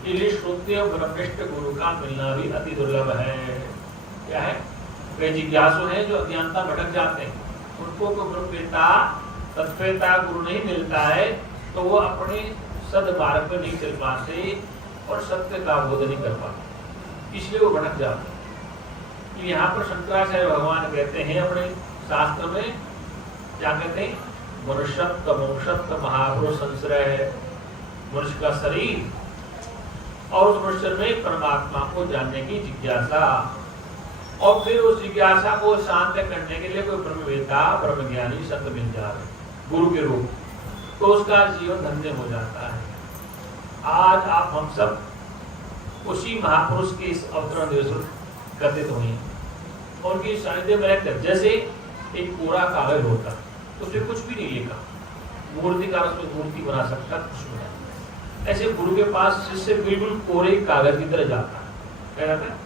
इसलिए श्रुत्य ब्रह्मनिष्ठ गुरु का मिलना भी अति दुर्लभ है। क्या है? वे जिज्ञासु हैं जो अज्ञानता भटक जाते हैं, उनको तो ब्रह्मवेत्ता तत्वेता गुरु नहीं मिलता है, तो वो अपने सदमार्ग पर नहीं चल पाते और सत्य का बोध नहीं कर पाते, इसलिए वो भटक जाते हैं। यहाँ पर शंकराचार्य भगवान कहते हैं अपने शास्त्र में, क्या कहते हैं? मनुष्यत्व मोक्षत्व महापुरुष संश्रय है, मनुष्य का शरीर और उस मनुष्य में परमात्मा को जानने की जिज्ञासा, और फिर उस जिज्ञासा को शांत करने के लिए कोई ब्रह्मवेत्ता, ब्रह्मज्ञानी संत मिल जाए गुरु के रूप, तो उसका जीवन धन्य हो जाता है। आज आप हम सब उसी महापुरुष के इस अवतरण दिवस करते तो नहीं, उनकी सानिध्य में रहकर, जैसे एक कोरा कागज होता, उसमें कुछ भी नहीं लिखा, मूर्तिकार उसमें मूर्ति बना सकता, कुछ नहीं। ऐसे गुरु के पास शिष्य बिल्कुल कोरे कागज की तरह जाता है। क्या जाता है?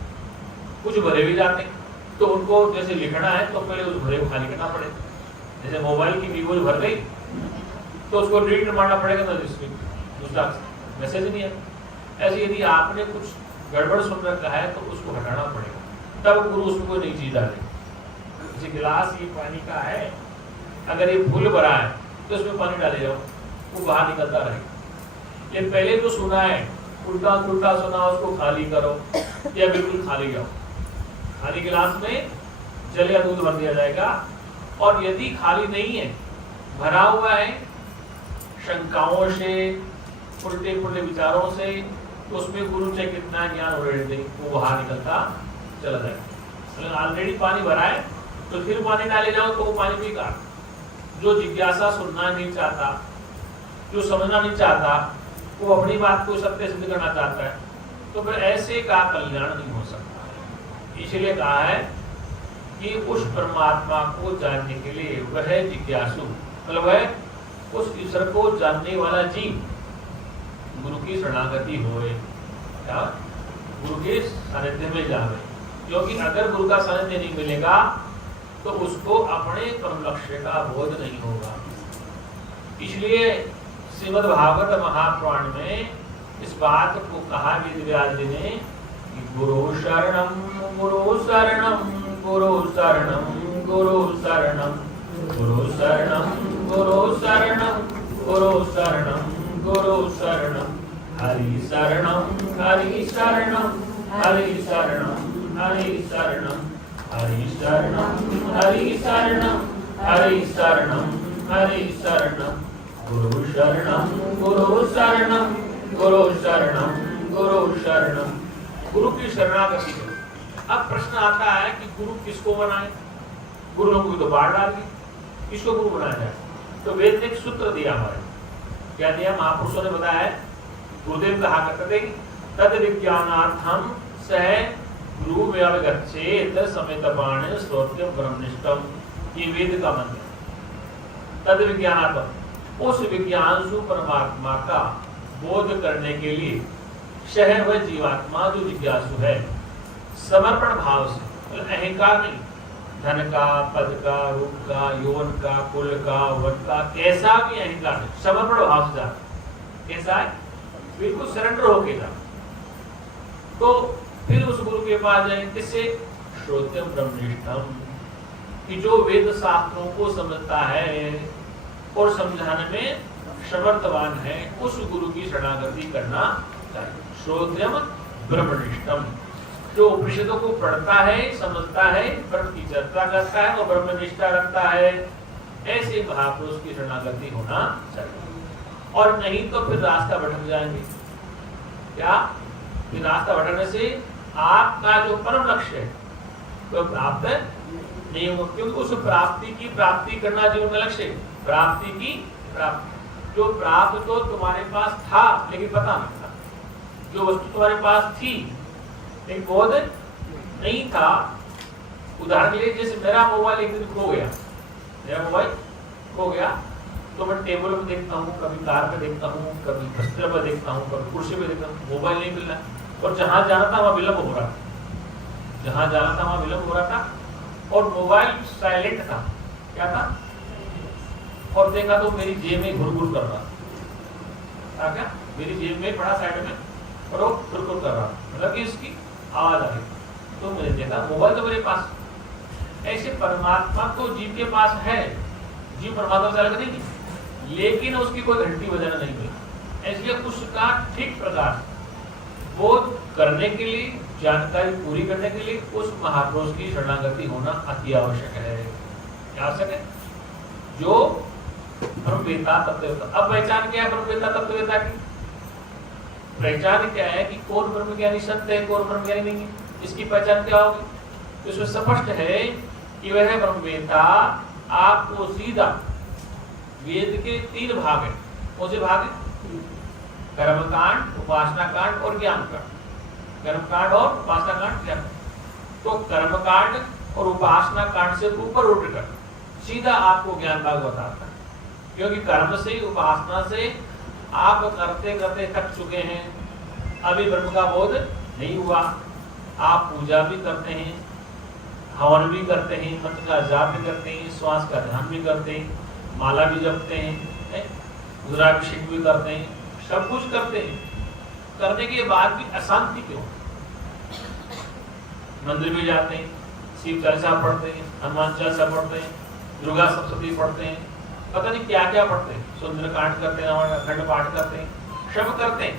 कुछ भरे भी जाते हैं, तो उनको जैसे लिखना है तो पहले उस भरे को खाली करना पड़ेगा। जैसे मोबाइल की वीवो भर गई तो उसको डिलीट मारना पड़ेगा, तो दूसरा मैसेज नहीं है। ऐसे यदि आपने कुछ गड़बड़ सुन रखा है तो उसको हटाना पड़ेगा, तब गुरु उसमें कोई नई चीज डाले। जैसे गिलास ये पानी का है, अगर ये फुल भरा है तो इसमें पानी डाले जाओ, वो बाहर निकलता रहेगा। ये पहले जो सुना है उल्टा पुल्टा सुना, उसको खाली करो या बिल्कुल खाली जाओ। खाली गिलास में जल या दूध भर दिया जाएगा, और यदि खाली नहीं है, भरा हुआ है शंकाओं से, उल्टे पुल्टे विचारों से, तो उसमें गुरु चाहे कितना ज्ञान ऑलरेडी दे, वो बाहर निकलता चला जाएगा। ऑलरेडी पानी भरा है तो फिर पानी डाले जाओ तो वो पानी बेकार। जो जिज्ञासा सुनना नहीं चाहता, जो समझना नहीं चाहता, वो अपनी बात को सत्य सिद्ध करना चाहता है, तो फिर ऐसे का कल्याण नहीं हो सकता। इसलिए कहा है कि उस परमात्मा को जानने के लिए वह जिज्ञासु, मतलब वह उस ईश्वर को जानने वाला जीव गुरु की शरणागति होए, क्या गुरु के सानिध्य में जावे। क्योंकि अगर गुरु का सानिध्य नहीं मिलेगा तो उसको अपने परम लक्ष्य का बोध नहीं होगा। इसलिए श्रीमद् भागवत महापुराण में इस बात को कहा वेदव्यास जी ने कि गुरु शरणम गुरु शरणम गुरु शरणम गुरु शरणम गुरु शरणम गुरु शरणम गुरु शरणम गुरु शरणम हरि शरणम हरि शरणम हरि शरणम हरि शरणम हरि शरणम हरि शरणम हरि शरणम हरि शरणम गुरु शरणम गुरु शरणम गुरु शरणम गुरु शरणम। गुरु की शरणागति है। अब प्रश्न आता है कि गुरु किसको बनाए? गुरु लोगों को तो बाढ़ डाल दी, किसको गुरु बनाया जाए? तो वेद ने एक सूत्र दिया हमारे, क्या दिया? महापुरुषों ने बताया है, गुरुदेव कहा करते थे तद विज्ञानार्थम सह गुरु व्यवगच्छेत समेत बाण श्रोत्रम ब्रह्मनिष्ठम। ये वेद का मंत्र है। तद विज्ञानार्थम, उस विज्ञान परमात्मा का बोध करने के लिए शह वह जीवात्मा जो जिज्ञासु है, समर्पण भाव से, मतलब अहंकार नहीं, धन का, पद का, रूप का, यौवन का, कुल का, वन का, कैसा भी अहंकार नहीं, समर्पण भाव से जा, कैसा है? बिल्कुल सरेंडर होके जा। तो फिर उस गुरु के पास जाए, किससे? श्रोत्रम ब्रह्मनिष्ठम, कि जो वेद शास्त्रों को समझता है और समझाने में समर्थवान है, उस गुरु की शरणागति करना चाहिए। श्रोत्रम ब्रह्मनिष्ठम, जो उपनिषदों को पढ़ता है, समझता है, ब्रह्म की चर्चा करता है और ब्रह्मनिष्ठा रखता है, ऐसे महापुरुष की शरणागति होना चाहिए। और नहीं तो फिर रास्ता भटक जाएंगे। क्या? फिर रास्ता भटकने से आपका जो परम लक्ष्य है तो प्राप्त नहीं होगा, क्योंकि उस प्राप्ति की प्राप्ति करना जीवन का लक्ष्य है। प्राप्ति की प्राप्ति, जो प्राप्त तो तुम्हारे पास था लेकिन पता नहीं था, जो वस्तु तुम्हारे पास थी लेकिन बोध नहीं था। उदाहरण के लिए, जैसे मेरा मोबाइल एक दिन खो गया, मेरा मोबाइल खो गया, तो मैं टेबल पे देखता हूँ, कभी कार पे देखता हूँ, कभी बिस्तर पे देखता हूँ, कभी कुर्सी पे देखता हूँ, मोबाइल नहीं मिल रहा। और जहां जाना था वहां विलंब हो रहा था, जहां जाना था वहां विलंब हो रहा था, और मोबाइल साइलेंट था। क्या था? और देखा तो मेरी जेब में घुर-घुर कर रहा था। क्या? मेरी जेब में पड़ा साइड में, और वो घुर-घुर कर रहा, मतलब कि इसकी आवाज आ रही। तो मैंने देखा मोबाइल तो मेरे पास। ऐसे परमात्मा तो जीव के पास है, जीव परमात्मा से अलग नहीं, लेकिन उसकी कोई घंटी बजाना नहीं मिली। इसलिए उसका ठीक प्रकार बोध करने के लिए, जानकारी पूरी करने के लिए उस महापुरुष की शरणागति होना अति आवश्यक है। क्या आवश्यक है? जो ब्रह्मवेत्ता तत्ववेत्ता। अब पहचान क्या है ब्रह्मवेत्ता तत्ववेत्ता की? पहचान क्या है कि कौन ब्रह्मज्ञानी संत है, कौन ब्रह्मज्ञानी नहीं है, इसकी पहचान क्या होगी? तो इसमें स्पष्ट है कि वह ब्रह्मवेत्ता आपको सीधा वेद के 3 भाग है। कौन से भाग है? कर्मकांड, उपासना कांड और ज्ञान कांड। कर्मकांड और उपासना कांड, ज्ञान। तो कर्मकांड और उपासना कांड से ऊपर उठकर सीधा आपको ज्ञान भाग बताता है, क्योंकि कर्म से, उपासना से आप करते करते थक चुके हैं, अभी ब्रह्म का बोध नहीं हुआ। आप पूजा भी करते हैं, हवन भी करते हैं, मंत्र का जाप भी करते हैं, श्वास का ध्यान भी करते हैं, माला भी जपते हैं, रुद्राभिषेक भी करते हैं, सब कुछ करते हैं। करने के बाद भी अशांति क्यों? मंदिर भी जाते हैं, शिव चालीसा पढ़ते हैं, हनुमान चालीसा पढ़ते हैं, दुर्गा सप्तशती पढ़ते हैं, पता नहीं क्या क्या पढ़ते हैं, सुंदरकांड करते हैं, अखंड पाठ करते हैं, सब करते हैं,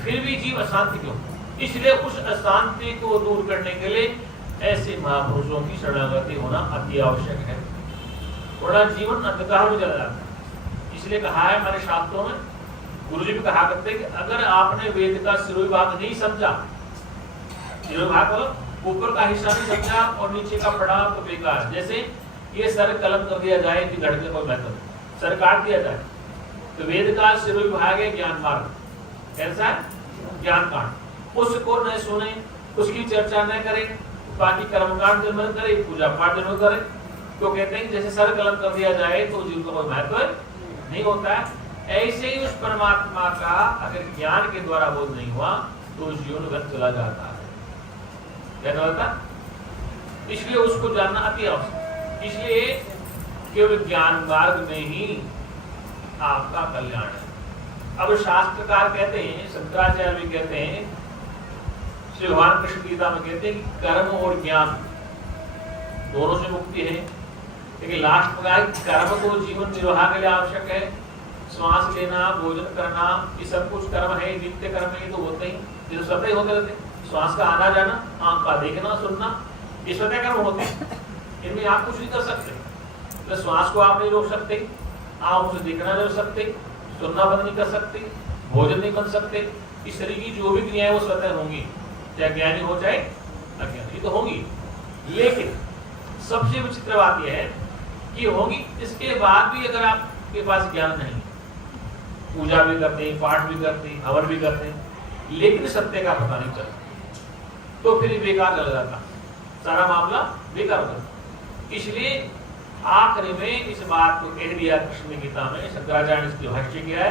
फिर भी जीव अशांति क्यों? इसलिए उस अशांति को दूर करने के लिए ऐसे महापुरुषों की शरणागति होना अति आवश्यक है, वरना जीवन अंधकार में चला जाता है। इसलिए कहा है हमारे शास्त्रों में, गुरु जी भी कहा करते हैं कि अगर आपने वेद का सिरोही भाग नहीं समझा, सिरोही भाग मतलब ऊपर का हिस्सा नहीं समझा और नीचे का पढ़ा तो बेकार। जैसे ये सर कलम कर दिया जाए कि धड़ के कोई महत्व, सर काट दिया जाए तो वेद का सिरोही भाग है ज्ञान मार्ग, कैसा है ज्ञान कांड, उसको न सुने, उसकी चर्चा न करें, बाकी कर्मकांड जन्म करे, पूजा पाठ जन्म करे, तो कहते हैं जैसे सर कलम कर दिया जाए तो जीवन का कोई महत्व नहीं होता है। ऐसे ही उस परमात्मा का अगर ज्ञान के द्वारा बोध नहीं हुआ तो जीवन गत चला जाता है, क्या होता? इसलिए उसको जानना अति आवश्यक। इसलिए केवल ज्ञान मार्ग में ही आपका कल्याण है। अब शास्त्रकार कहते हैं, शंकराचार्य भी कहते हैं, श्री भगवान कृष्ण गीता में कहते हैं कि कर्म और ज्ञान दोनों से मुक्ति है, लेकिन लास्ट में कर्म को जीवन निर्वाह के लिए आवश्यक है। श्वास लेना, भोजन करना, ये सब कुछ कर्म है, नित्य कर्म है, तो होते ही, ये तो स्वतः होते रहते। श्वास का आना जाना, आंख का देखना सुनना, ये स्वतः कर्म होते हैं, इनमें आप कुछ नहीं कर सकते। तो श्वास को आप नहीं रोक सकते, आप उसे देखना नहीं कर सकते, सुनना बंद नहीं कर सकते, भोजन नहीं बन सकते। इस तरह की जो भी क्रियाएं वो स्वतः होंगी, चाहे ज्ञानी हो चाहे अज्ञानी, तो होंगी। लेकिन सबसे विचित्र बात यह है कि होंगी, इसके बाद भी अगर आपके पास ज्ञान नहीं, पूजा भी करते हैं, पाठ भी करते हैं, हवन भी करते हैं, लेकिन सत्य का पता नहीं चलता, तो फिर बेकार चला जाता, सारा मामला बेकार हो जाता। इसलिए आखिरी में इस बात को कह दिया कृष्ण गीता में, शंकराचार्य ने इसकी भाष्य किया है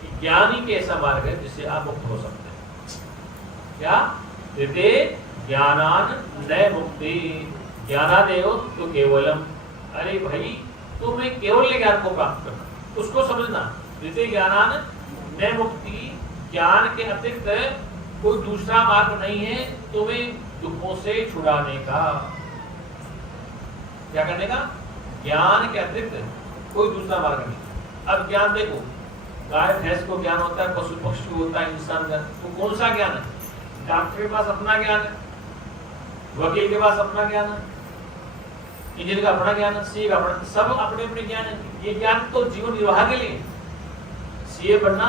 कि ज्ञानी के ऐसा मार्ग है जिससे आप मुक्त हो सकते हैं। क्या? यते ज्ञानान न मुक्ति, ज्ञानादेव तो केवलम। अरे भाई, तुम्हें केवल ज्ञान को प्राप्त करना, उसको समझना। यते ज्ञानान न मुक्ति, ज्ञान के अतिरिक्त कोई दूसरा मार्ग नहीं है तुम्हें दुखों से छुड़ाने का। क्या करने का? ज्ञान के अतिरिक्त कोई दूसरा मार्ग नहीं। अब ज्ञान देखो, गाय भैंस को ज्ञान होता है, पशु पक्षी को होता है, इंसान का तो कौन सा ज्ञान है? डॉक्टर के पास अपना ज्ञान है, वकील के पास अपना ज्ञान है, इंजीनियर का अपना ज्ञान है, सीए का अपना, सब अपने अपने ज्ञान है। ये ज्ञान तो जीवन निर्वाह के लिए, सीए बनना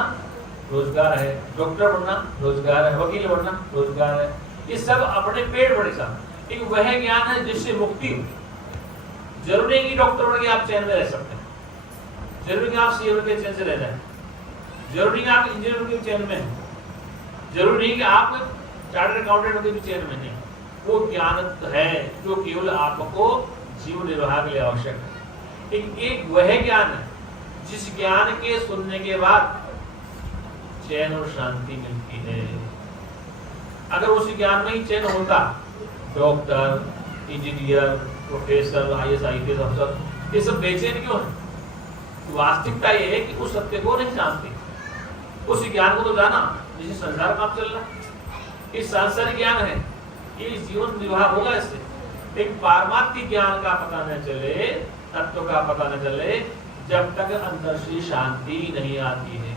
रोजगार है, डॉक्टर बनना रोजगार है, वकील बनना रोजगार है, ये सब अपने पेट भरे साथ। एक वह ज्ञान है जिससे मुक्ति हो। जरूरी नहीं कि डॉक्टर बन के आप चैन में रह सकते हैं, जरूरी नहीं आप सीए बन के चैन से रह जाए, जरूरी नहीं आप इंजीनियर बन के चैन में हैं, जरूरी नहीं कि आप चार्टर्ड अकाउंटेंट बन के चैन में नहीं। वो ज्ञान है जो केवल आपको जीवन निर्वाह के लिए आवश्यक है। एक वह ज्ञान है जिस ज्ञान के सुनने के बाद चैन और शांति मिलती है। अगर उस ज्ञान में ही चैन होता, doctor, engineer, professor, IAS IPS अफसर, ये सब बेचैन क्यों है? वास्तविकता ये है कि उस सत्य को नहीं जानते, उस ज्ञान को तो जाना जिसे संसार काम चल रहा है। इस सांसारिक ज्ञान है, ये जीवन निर्वाह होगा इससे। एक पारमार्थिक ज्ञान का पता न चले, तत्व का पता न चले, जब तक अंदर से शांति नहीं आती है।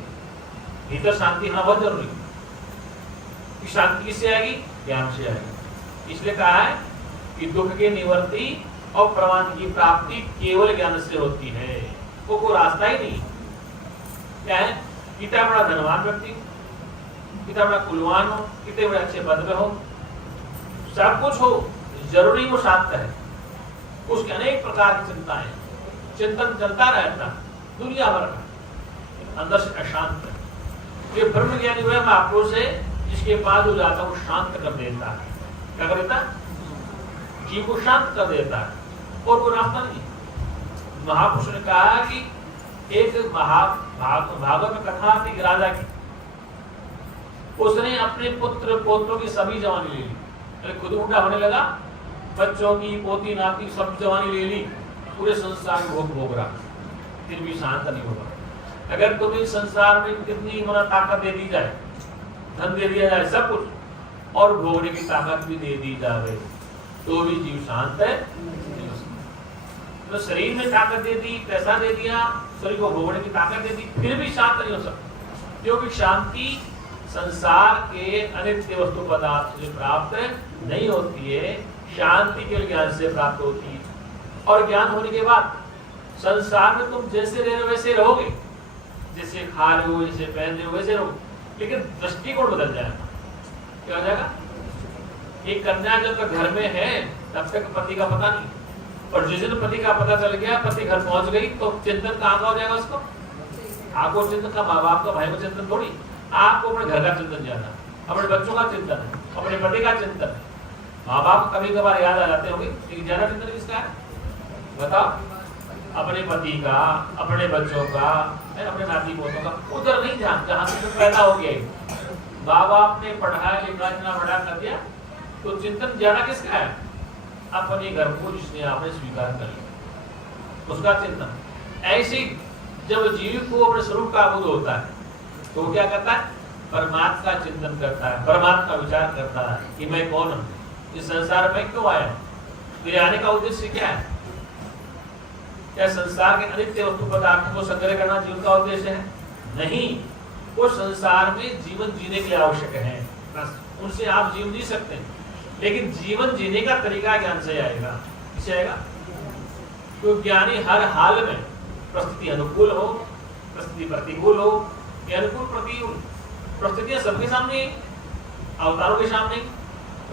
भीतर शांति होना बहुत जरूरी है। शांति किससे आएगी? ज्ञान से आएगी। इसलिए कहा है कि दुख की निवृत्ति और प्रमाण की प्राप्ति केवल ज्ञान से होती है, वो कोई रास्ता ही नहीं। क्या है? पिता बड़ा धनवान व्यक्ति, पिता बड़ा कुलवान हो, कितने बड़े अच्छे पद में हो, सब कुछ हो, जरूरी वो शांत है। उसके अनेक प्रकार की चिंताएं, चिंतन चलता रहता दुनिया भर का, अंदर से अशांत है। ये ब्रह्म ज्ञानी वह महापुरुष है जिसके पास हो जाता है, वो शांत कर देता है। क्या कर देता है? जीव को शांत कर देता है, और कोई रास्ता नहीं। महापुरुष ने कहा कि एक भागवत में कथा थी राजा की, उसने अपने पुत्र पोत्रों की सभी जवानी ले ली, खुद उल्टा होने लगा, बच्चों की, पोती नाती सब जवानी ले ली, पूरे संसार में भोग रहा, फिर भी शांत नहीं होगा। अगर तुम्हें संसार में कितनी ताकत दे दी जाए, धन दे दिया जाए, सब कुछ, और भोगने की ताकत भी दे दी जाए, तो भी जीव शांत है। तो शरीर में ताकत दे दी, पैसा दे दिया, शरीर को भोगने की ताकत दे दी, फिर भी शांत नहीं हो सकता, क्योंकि शांति संसार के अनित्य वस्तु पदार्थ से प्राप्त नहीं होती है, शांति के ज्ञान से प्राप्त होती है। और ज्ञान होने के बाद संसार में तुम जैसे रह रहे हो वैसे रहोगे, जैसे खा रहे हो, जैसे पहन रहे हो वैसे रहोगे, लेकिन दृष्टिकोण बदल जाएगा। क्या हो जाएगा? एक कन्या जब तक घर में है तब तक पति का पता नहीं, और जिस दिन पति का पता चल गया, पति घर पहुंच गई, तो चिंतन कहाँ का हो जाएगा उसको? आपको चिंतन का, माँ बाप का, भाई का चिंतन थोड़ी, आपको अपने घर का चिंतन जाना, अपने बच्चों का चिंतन है, अपने पति का चिंतन है। माँ बाप कभी कभार याद आ जाते होंगे, लेकिन ज्यादा चिंतन किसका है बताओ? अपने पति का, अपने बच्चों का, अपने नाती पोतों का। उधर नहीं ध्यान जहाँ से पैदा हो गया। माँ बाप ने पढ़ाया लिखा इतना बड़ा कर दिया, तो चिंतन ज्यादा किसका है? अपने घर को जिसने आपने स्वीकार कर लिया उसका चिंतन। ऐसे जब जीव को अपने स्वरूप का बोध होता है तो वो क्या करता है? परमात्मा का चिंतन करता है, परमात्मा का विचार करता है कि मैं कौन हूँ, इस संसार में क्यों आया, मेरे आने का उद्देश्य क्या है? क्या संसार के अनित्य वस्तु पदार्थों को संग्रह करना जीवन का उद्देश्य है? नहीं, वो संसार में जीवन जीने के लिए आवश्यक है, बस उनसे आप जीवन जी सकते हैं, लेकिन जीवन जीने का तरीका ज्ञान से आएगा। किससे आएगा? तो ज्ञानी हर हाल में, परिस्थिति अनुकूल हो, परिस्थिति प्रतिकूल हो, या अनुकूल प्रतिकूल, परिस्थितियां सबके सामने, अवतारों के सामने,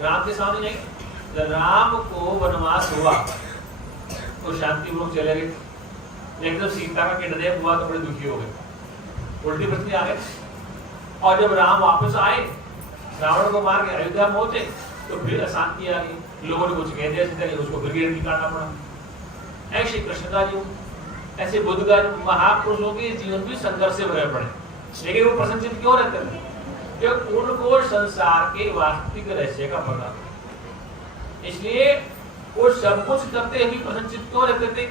राम के सामने नहीं। राम को वनवास हुआ तो शांतिपूर्वक चले गए, लेकिन जब सीता का किडनैप हुआ तो बड़े दुखी हो गए, उल्टी परिस्थिति आ गई। और जब राम वापस आए, रावण को मार के अयोध्या पहुंचे, तो फिर अशांति आ गई, लोगों ने कुछ कह दिया सीता ने, उसको फिर गिर काटना पड़ा। ऐसे कृष्ण का जीवन, ऐसे बुद्ध का, महापुरुषों के जीवन भी संघर्ष से भरे पड़े, लेकिन वो प्रसन्नचित्त क्यों रहते थे? क्योंकि उनको संसार के वास्तविक रहस्य का पता, इसलिए वो सब कुछ करते हुए प्रसन्नचित्त क्यों रहते थे?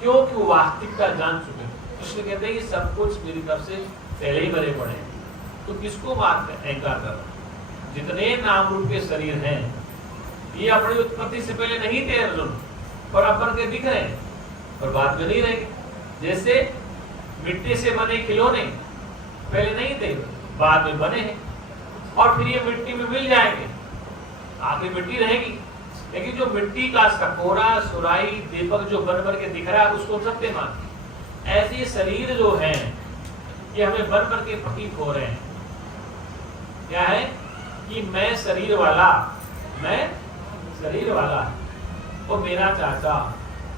क्योंकि वो वास्तविकता जान चुके। कृष्ण कहते हैं कि सब कुछ मेरी तरफ से पहले ही भरे पड़े, तो किसको बात अहंकार कर? जितने नाम रूप के शरीर हैं, ये अपनी उत्पत्ति से पहले नहीं थे अर्जुन, पर अब बन के दिख रहे हैं, और बात में नहीं रहेगी। जैसे मिट्टी से बने खिलौने पहले नहीं थे, बाद में बने हैं, और फिर ये मिट्टी में मिल जाएंगे, आखिर मिट्टी रहेगी। लेकिन जो मिट्टी का सकोरा, सुराई, दीपक जो बन बन के दिख रहा है, उसको सत्य मान। ऐसे शरीर जो हैं, ये हमें बन बन के प्रतीत हो रहे हैं। क्या है कि मैं शरीर वाला, मैं शरीर वाला, वो मेरा चाचा,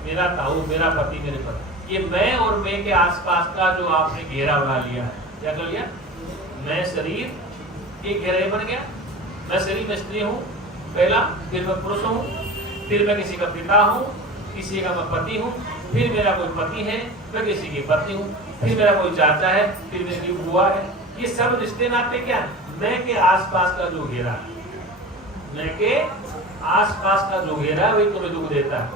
मेरा ताऊ, मेरा पति, मेरे पति, ये मैं और मैं के आसपास का जो आपने घेरा बना लिया है, क्या कर लिया? मैं शरीर एक घेरा बन गया। मैं शरीर में स्त्री हूँ पहला, फिर मैं पुरुष हूँ, फिर मैं किसी का पिता हूँ, किसी का मैं पति हूँ, फिर मेरा कोई पति है, मैं किसी की पत्नी हूँ, फिर मेरा कोई चाचा है, फिर मेरी बुआ है। ये सब रिश्ते नाते क्या है? मैं के आसपास का जो घेरा, मैं के आसपास का जो घेरा है, वही तुम्हें दुख देता है।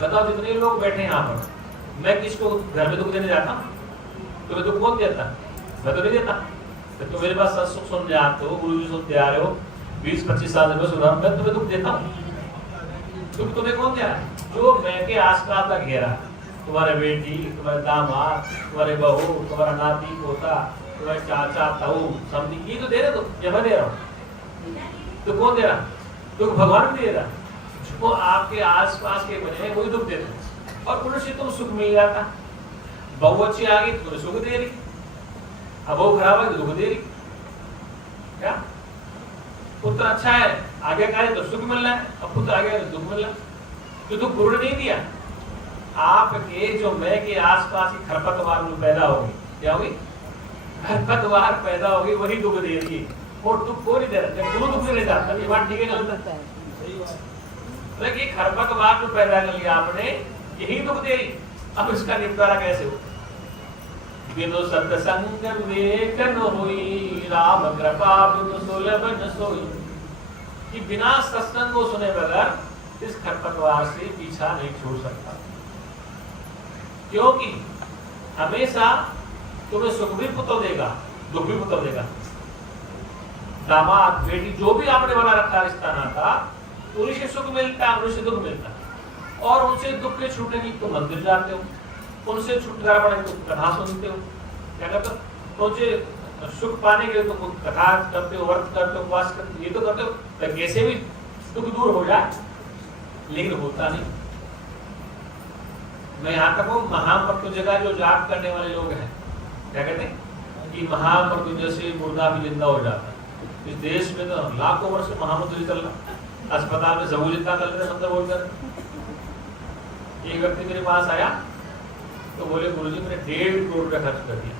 बताओ जितने लोग बैठे यहाँ पर, मैं किसको घर में दुख देने जाता हूँ? तुम्हें दुख कौन देता? मैं तो नहीं देता। तो मेरे पास सुख सुनने आते हो, गुरु जी सुनते आ रहे हो, 20-25 साल में सुना, मैं तुम्हें दुख देता हूँ? दुख तुम्हें कौन दे रहा है? जो मैं के आसपास का घेरा, तुम्हारे बेटी, तुम्हारे दामाद, तुम्हारे बहू, तुम्हारा नाती पोता, तुम्हारे चाचा ताऊ, समझी, ये तो दे रहे, तो ये मैं दे रहा हूँ। तो कौन दे रहा? दुख भगवान भी दे रहा। जो आपके आसपास के बने हैं वही दुख देते हैं, और उनसे तुम सुख मिल जाता। बहू अच्छी आ गई तो तुम्हें सुख दे रही, अब बहू खराब है तो दुख दे रही। क्या पुत्र अच्छा है, आगे का है तो सुख मिल रहा है, अब पुत्र आगे तो दुख मिल रहा है। तो दुख गुरु ने नहीं दिया, आपके जो मैं के आसपास की खरपतवार जो पैदा होगी, क्या होगी? खरपतवार पैदा होगी, वही दुख दे रही है, और दुख को नहीं दे रहा। जब दुख नहीं देता, ये बात ठीक है गलत है? लेकिन खरपतवार जो पैदा कर लिया आपने, यही दुख दे रही। अब इसका निपटारा कैसे हो? बिनु सत्संग विवेक न होई, राम कृपा बिनु सुलभ न सोई। कि बिना सत्संग को सुने बगैर इस खरपतवार से पीछा नहीं छोड़ सकता, क्योंकि हमेशा तुम्हें सुख भी पुत्र देगा, दुख भी पुत्र देगा। दामाद, बेटी, जो भी आपने बना रखा रिश्ता नाता, उन्हीं से सुख मिलता है, उन्हीं से दुख मिलता है। और उनसे दुख के छूटने की तो मंदिर जाते हो, उनसे छुटकारा पाने तो कथा सुनते हो, क्या करते हो, उनसे सुख पाने के लिए तो कथा करते हो, व्रत करते हो, उपवास करते हो, ये तो करते हो, तो कैसे भी दुख दूर हो जाए, लेकिन होता नहीं। मैं यहाँ तक हूँ, महामृत्युंजय का जो जाप करने वाले लोग हैं, क्या कहते हैं कि महामृत्युंजय से मुर्दा भी जिंदा हो जाता है। इस देश में तो लाखों वर्ष महामृत्युंजय चल रहा, अस्पताल में जबू जितना कर रहे मंत्र बोलकर। एक व्यक्ति मेरे पास आया तो बोले गुरुजी मैंने 1.5 करोड़ रुपया खर्च कर दिया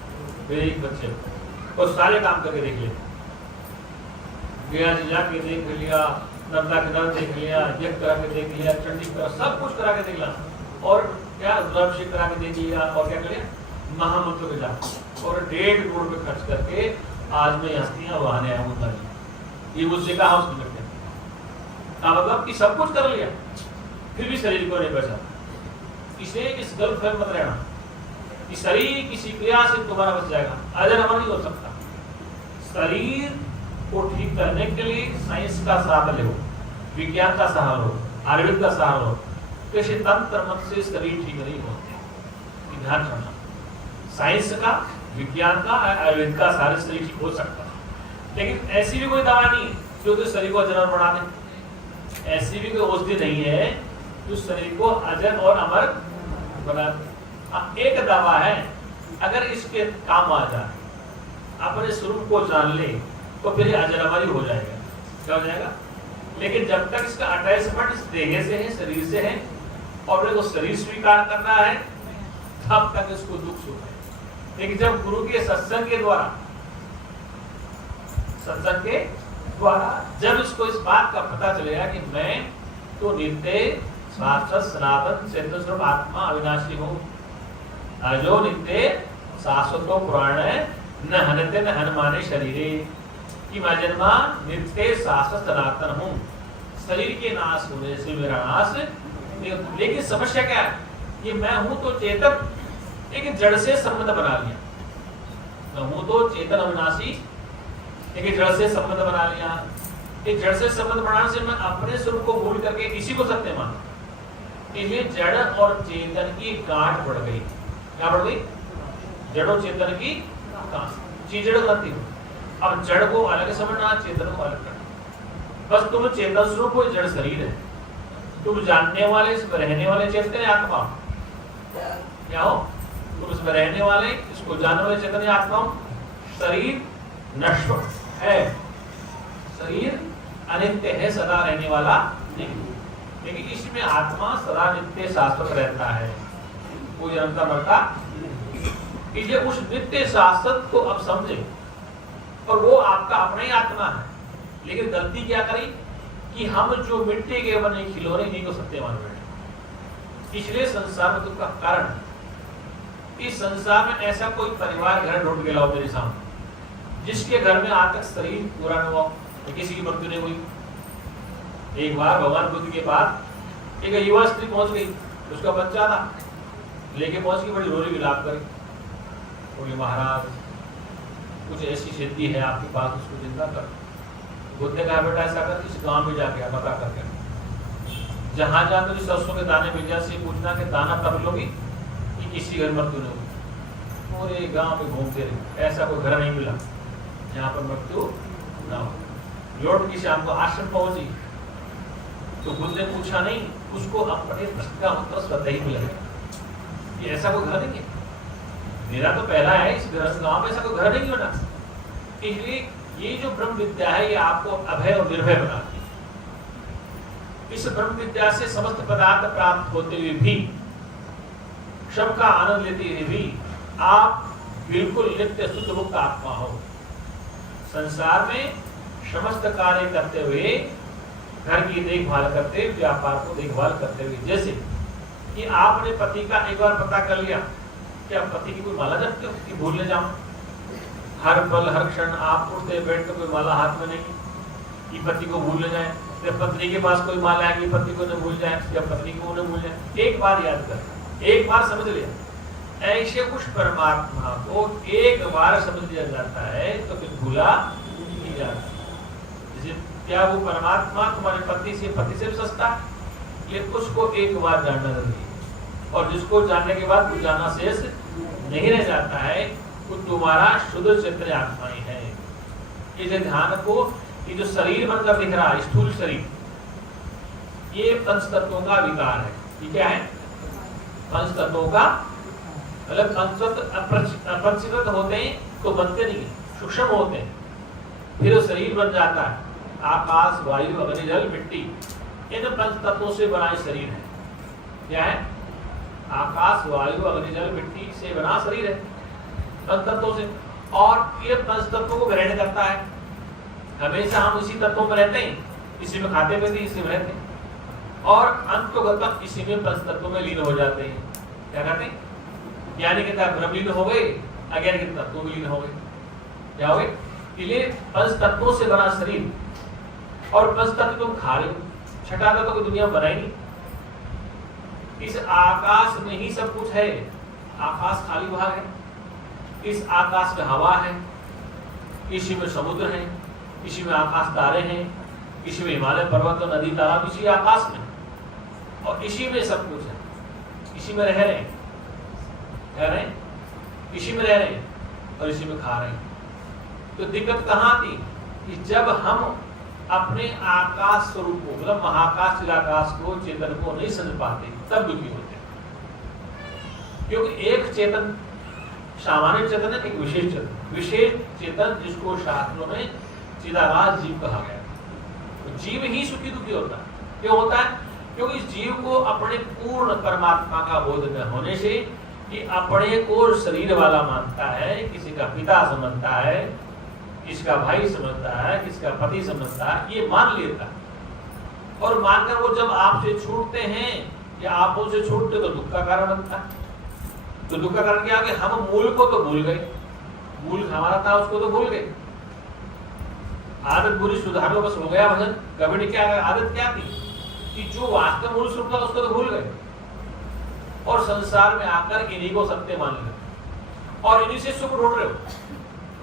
मेरे एक बच्चे को, और सारे काम करके देख लिया, गया जी जाके देख लिया, नर्मदा किनारे देख लिया, यज्ञ करा के देख लिया, चंडी करा, सब कुछ करा के देख लिया, और क्या रुद्राभिषेक करा के देख लिया, और क्या कर लिया महामंत्र के जाप, और 1.5 करोड़ रुपये खर्च करके आज मैं हस्तियां बहाने आया हूँ। ये मुझसे कहा उसने बेटे, मतलब कि सब कुछ कर लिया फिर भी शरीर को नहीं बचा। इसे इस गलत फहमी मत रहना कि शरीर किसी क्रिया से तुम्हारा बच जाएगा, अजर अमर नहीं हो सकता। शरीर को ठीक करने के लिए साइंस का सहारा लो, विज्ञान का सहारा लो, आयुर्वेद का सहारा लो, किसी तंत्र मत से शरीर ठीक नहीं होते। ध्यान रखना, साइंस का, विज्ञान का, आयुर्वेद का सारे शरीर ठीक हो सकता है, लेकिन ऐसी भी कोई दवा नहीं जो तो शरीर को अजर बना दे। ऐसी भी कोई औषधि नहीं है जो शरीर को अजर और अमर बना दे। एक दवा है, अगर इसके काम आ जाए, अपने स्वरूप को जान ले, तो फिर अजर अमर ही हो जाएगा। क्या हो जाएगा? लेकिन जब तक इसका अटैचमेंट इस देह से है, शरीर से है, और अपने को शरीर स्वीकार करना है, तब तक इसको दुख सुख है। लेकिन जब गुरु के सत्संग के द्वारा जब इसको इस बात का पता चलेगा कि मैं तो नित्य शाश्वत सनातन चेतन स्वरूप आत्मा अविनाशी हूँ, अजो नित्य शाश्वत पुराण न हनते न हनुमाने शरीरे, कि मैं जन्मा नित्य शाश्वत सनातन हूँ, शरीर के नाश होने से मेरा नाश। लेकिन समस्या क्या है कि मैं हूँ तो चेतन, लेकिन जड़ से संबंध बना लिया। मैं हूँ तो चेतन अविनाशी, लेकिन जड़ से संबंध बना लिया। एक जड़ से संबंध बनाने से मैं अपने स्वरूप को भूल करके इसी को सत्य माना। इसलिए जड़ और चेतन की गांठ बढ़ गई। क्या बढ़ गई? जड़ और चेतन की गांठ, चीजड़ करती हूँ। अब जड़ को अलग समझना, चेतन को अलग करना। बस तुम चेतन स्वरूप हो, जड़ शरीर है। तुम जानने वाले, इसमें रहने वाले चेतन आत्मा क्या हो? तुम इसमें रहने वाले, इसको जानने वाले चेतन आत्मा हो। शरीर नश्वर है, शरीर अनित्य है, सदा रहने वाला नहीं, लेकिन इसमें आत्मा सदा नित्य शाश्वत रहता है, कोई जन्मता मरता। इसलिए उस नित्य शाश्वत को अब समझे, और वो आपका अपना ही आत्मा है। लेकिन गलती क्या करी कि हम जो मिट्टी के बने खिलौने नहीं को सत्य मान बैठे। इसलिए संसार में दुख का कारण है। इस संसार में ऐसा कोई परिवार घर ढूंढ के लाओ मेरे सामने जिसके घर में आज तक शरीर पूरा न हुआ, किसी की मृत्यु नहीं हुई। एक बार भगवान बुद्ध के पास एक युवा स्त्री पहुंच गई, उसका बच्चा था, लेके पहुंच के बड़ी रोली विलाप करी, बोले महाराज कुछ ऐसी सिद्धि है आपके पास, उसको जिंदा कर। बुद्ध ने कहा बेटा ऐसा कर, इस गांव में जाके पता करके जहां जहां तुझे सरसों के दाने मिल जाए, पूछना के दाना तब लोगी कि किसी घर मृत्यु नहीं होगी। पूरे गांव में घूमते रहे, ऐसा कोई घर नहीं मिला जहाँ पर मृत्यु ना हो। लौट की शाम को आश्रम पहुंची तो बुद्ध ने पूछा नहीं, उसको अपने प्रश्न का उत्तर स्वतः ही मिला कि ऐसा कोई घर नहीं है, मेरा तो पहला है इस घर गांव में, ऐसा कोई घर नहीं होना। इसलिए ये जो ब्रह्म विद्या है, ये आपको अभय और निर्भय बनाती है। इस ब्रह्म विद्या से समस्त पदार्थ प्राप्त होते हुए भी, सबका आनंद लेते हुए भी आप बिल्कुल नित्य शुद्ध मुक्त आत्मा हो। संसार में समस्त कार्य करते हुए, घर की देखभाल करते हुए, व्यापार को देखभाल करते हुए, जैसे कि आपने पति का एक बार पता कर लिया, क्या पति की कोई माला जपते हो कि भूल न जाओ? हर पल हर क्षण आप उठते बैठते कोई माला हाथ में नहीं कि पति को भूल न जाए, जब पत्नी के पास कोई माला है कि पति को न भूल जाए, जब पत्नी को न भूल जाए। एक बार याद कर, एक बार समझ लिया। ऐसे उस परमात्मा को एक बार समझ लिया जाता है तो फिर भूला नहीं जाता। जैसे क्या वो परमात्मा तुम्हारे पति से भी सस्ता है? ये उसको एक बार जानना जरूरी है, और जिसको जानने के बाद कुछ जानना शेष नहीं रह जाता है, वो तुम्हारा शुद्ध चैतन्य आत्मा ही है। इस ध्यान को, ये जो शरीर बनकर दिख रहा है, स्थूल शरीर, ये पंच तत्वों का विकार है। ये क्या है? पंच तत्वों का, मतलब पंच अपरिचित होते हैं तो बनते नहीं, सूक्ष्म होते हैं, फिर वो शरीर बन जाता है। आकाश, वायु, अग्नि, जल, मिट्टी, इन पंच तत्वों से बना शरीर है। क्या है? आकाश, वायु, अग्नि, जल, मिट्टी से बना शरीर है, पंच तत्वों से। और ये पंच तत्वों को ग्रहण करता है। हमेशा हम इसी तत्वों में रहते हैं, इसी में खाते पीते, इसी में रहते हैं, और अंततः इसी में पंच तत्वों में लीन हो जाते हैं। क्या कहते हैं? ज्ञानी के तत्व ब्रह्म लीन हो गए, अज्ञानी के तत्व लीन हो गए। क्या हो गए? इसलिए पंच तत्वों से बना शरीर, और पंच तत्व तुम खा रहे हो, छठा तत्व कोई दुनिया में बना ही नहीं। इस आकाश में ही सब कुछ है। आकाश खाली भाग है, इस आकाश में हवा है, इसी में समुद्र है, इसी में आकाश तारे हैं, इसी में हिमालय पर्वत और नदी तालाब, इसी आकाश में, और इसी में सब कुछ है। इसी में रह रहे हैं, इसी में रह रहे हैं, और इसी में खा रहे हैं। तो दिक्कत कहाँ थी? कि जब हम अपने आकाश स्वरूप को, मतलब महाकाश चिदाकाश को, चेतन को नहीं समझ पाते, तब दुखी होते हैं। क्योंकि एक चेतन सामान्य चेतन है, एक विशेष चेतन। विशेष चेतन जिसको शास्त्रों में चिदाकाश जीव कहा गया, तो जीव ही सुखी दुखी होता है। क्यों होता है? क्योंकि इस जीव को अपने पूर्ण परमात्मा का बोध न होने से कि अपने को शरीर वाला मानता है, किसी का पिता समझता है, किसका भाई समझता है, किसका पति समझता है, ये मान लेता है। और मानकर वो जब आपसे छूटते हैं या आप उनसे छूटते तो दुख का कारण बनता है। तो दुख का कारण क्या? कि हम मूल को तो भूल गए, मूल हमारा था उसको तो भूल गए। आदत बुरी सुधार लो, बस हो गया भजन। कभी नहीं क्या आदत क्या थी? कि जो वास्तव मूल स्वरूप था उसको तो भूल गए, और संसार में आकर इन्हीं को सत्य मान लिया, और इन्हीं से सुख ढूंढ रहे हो।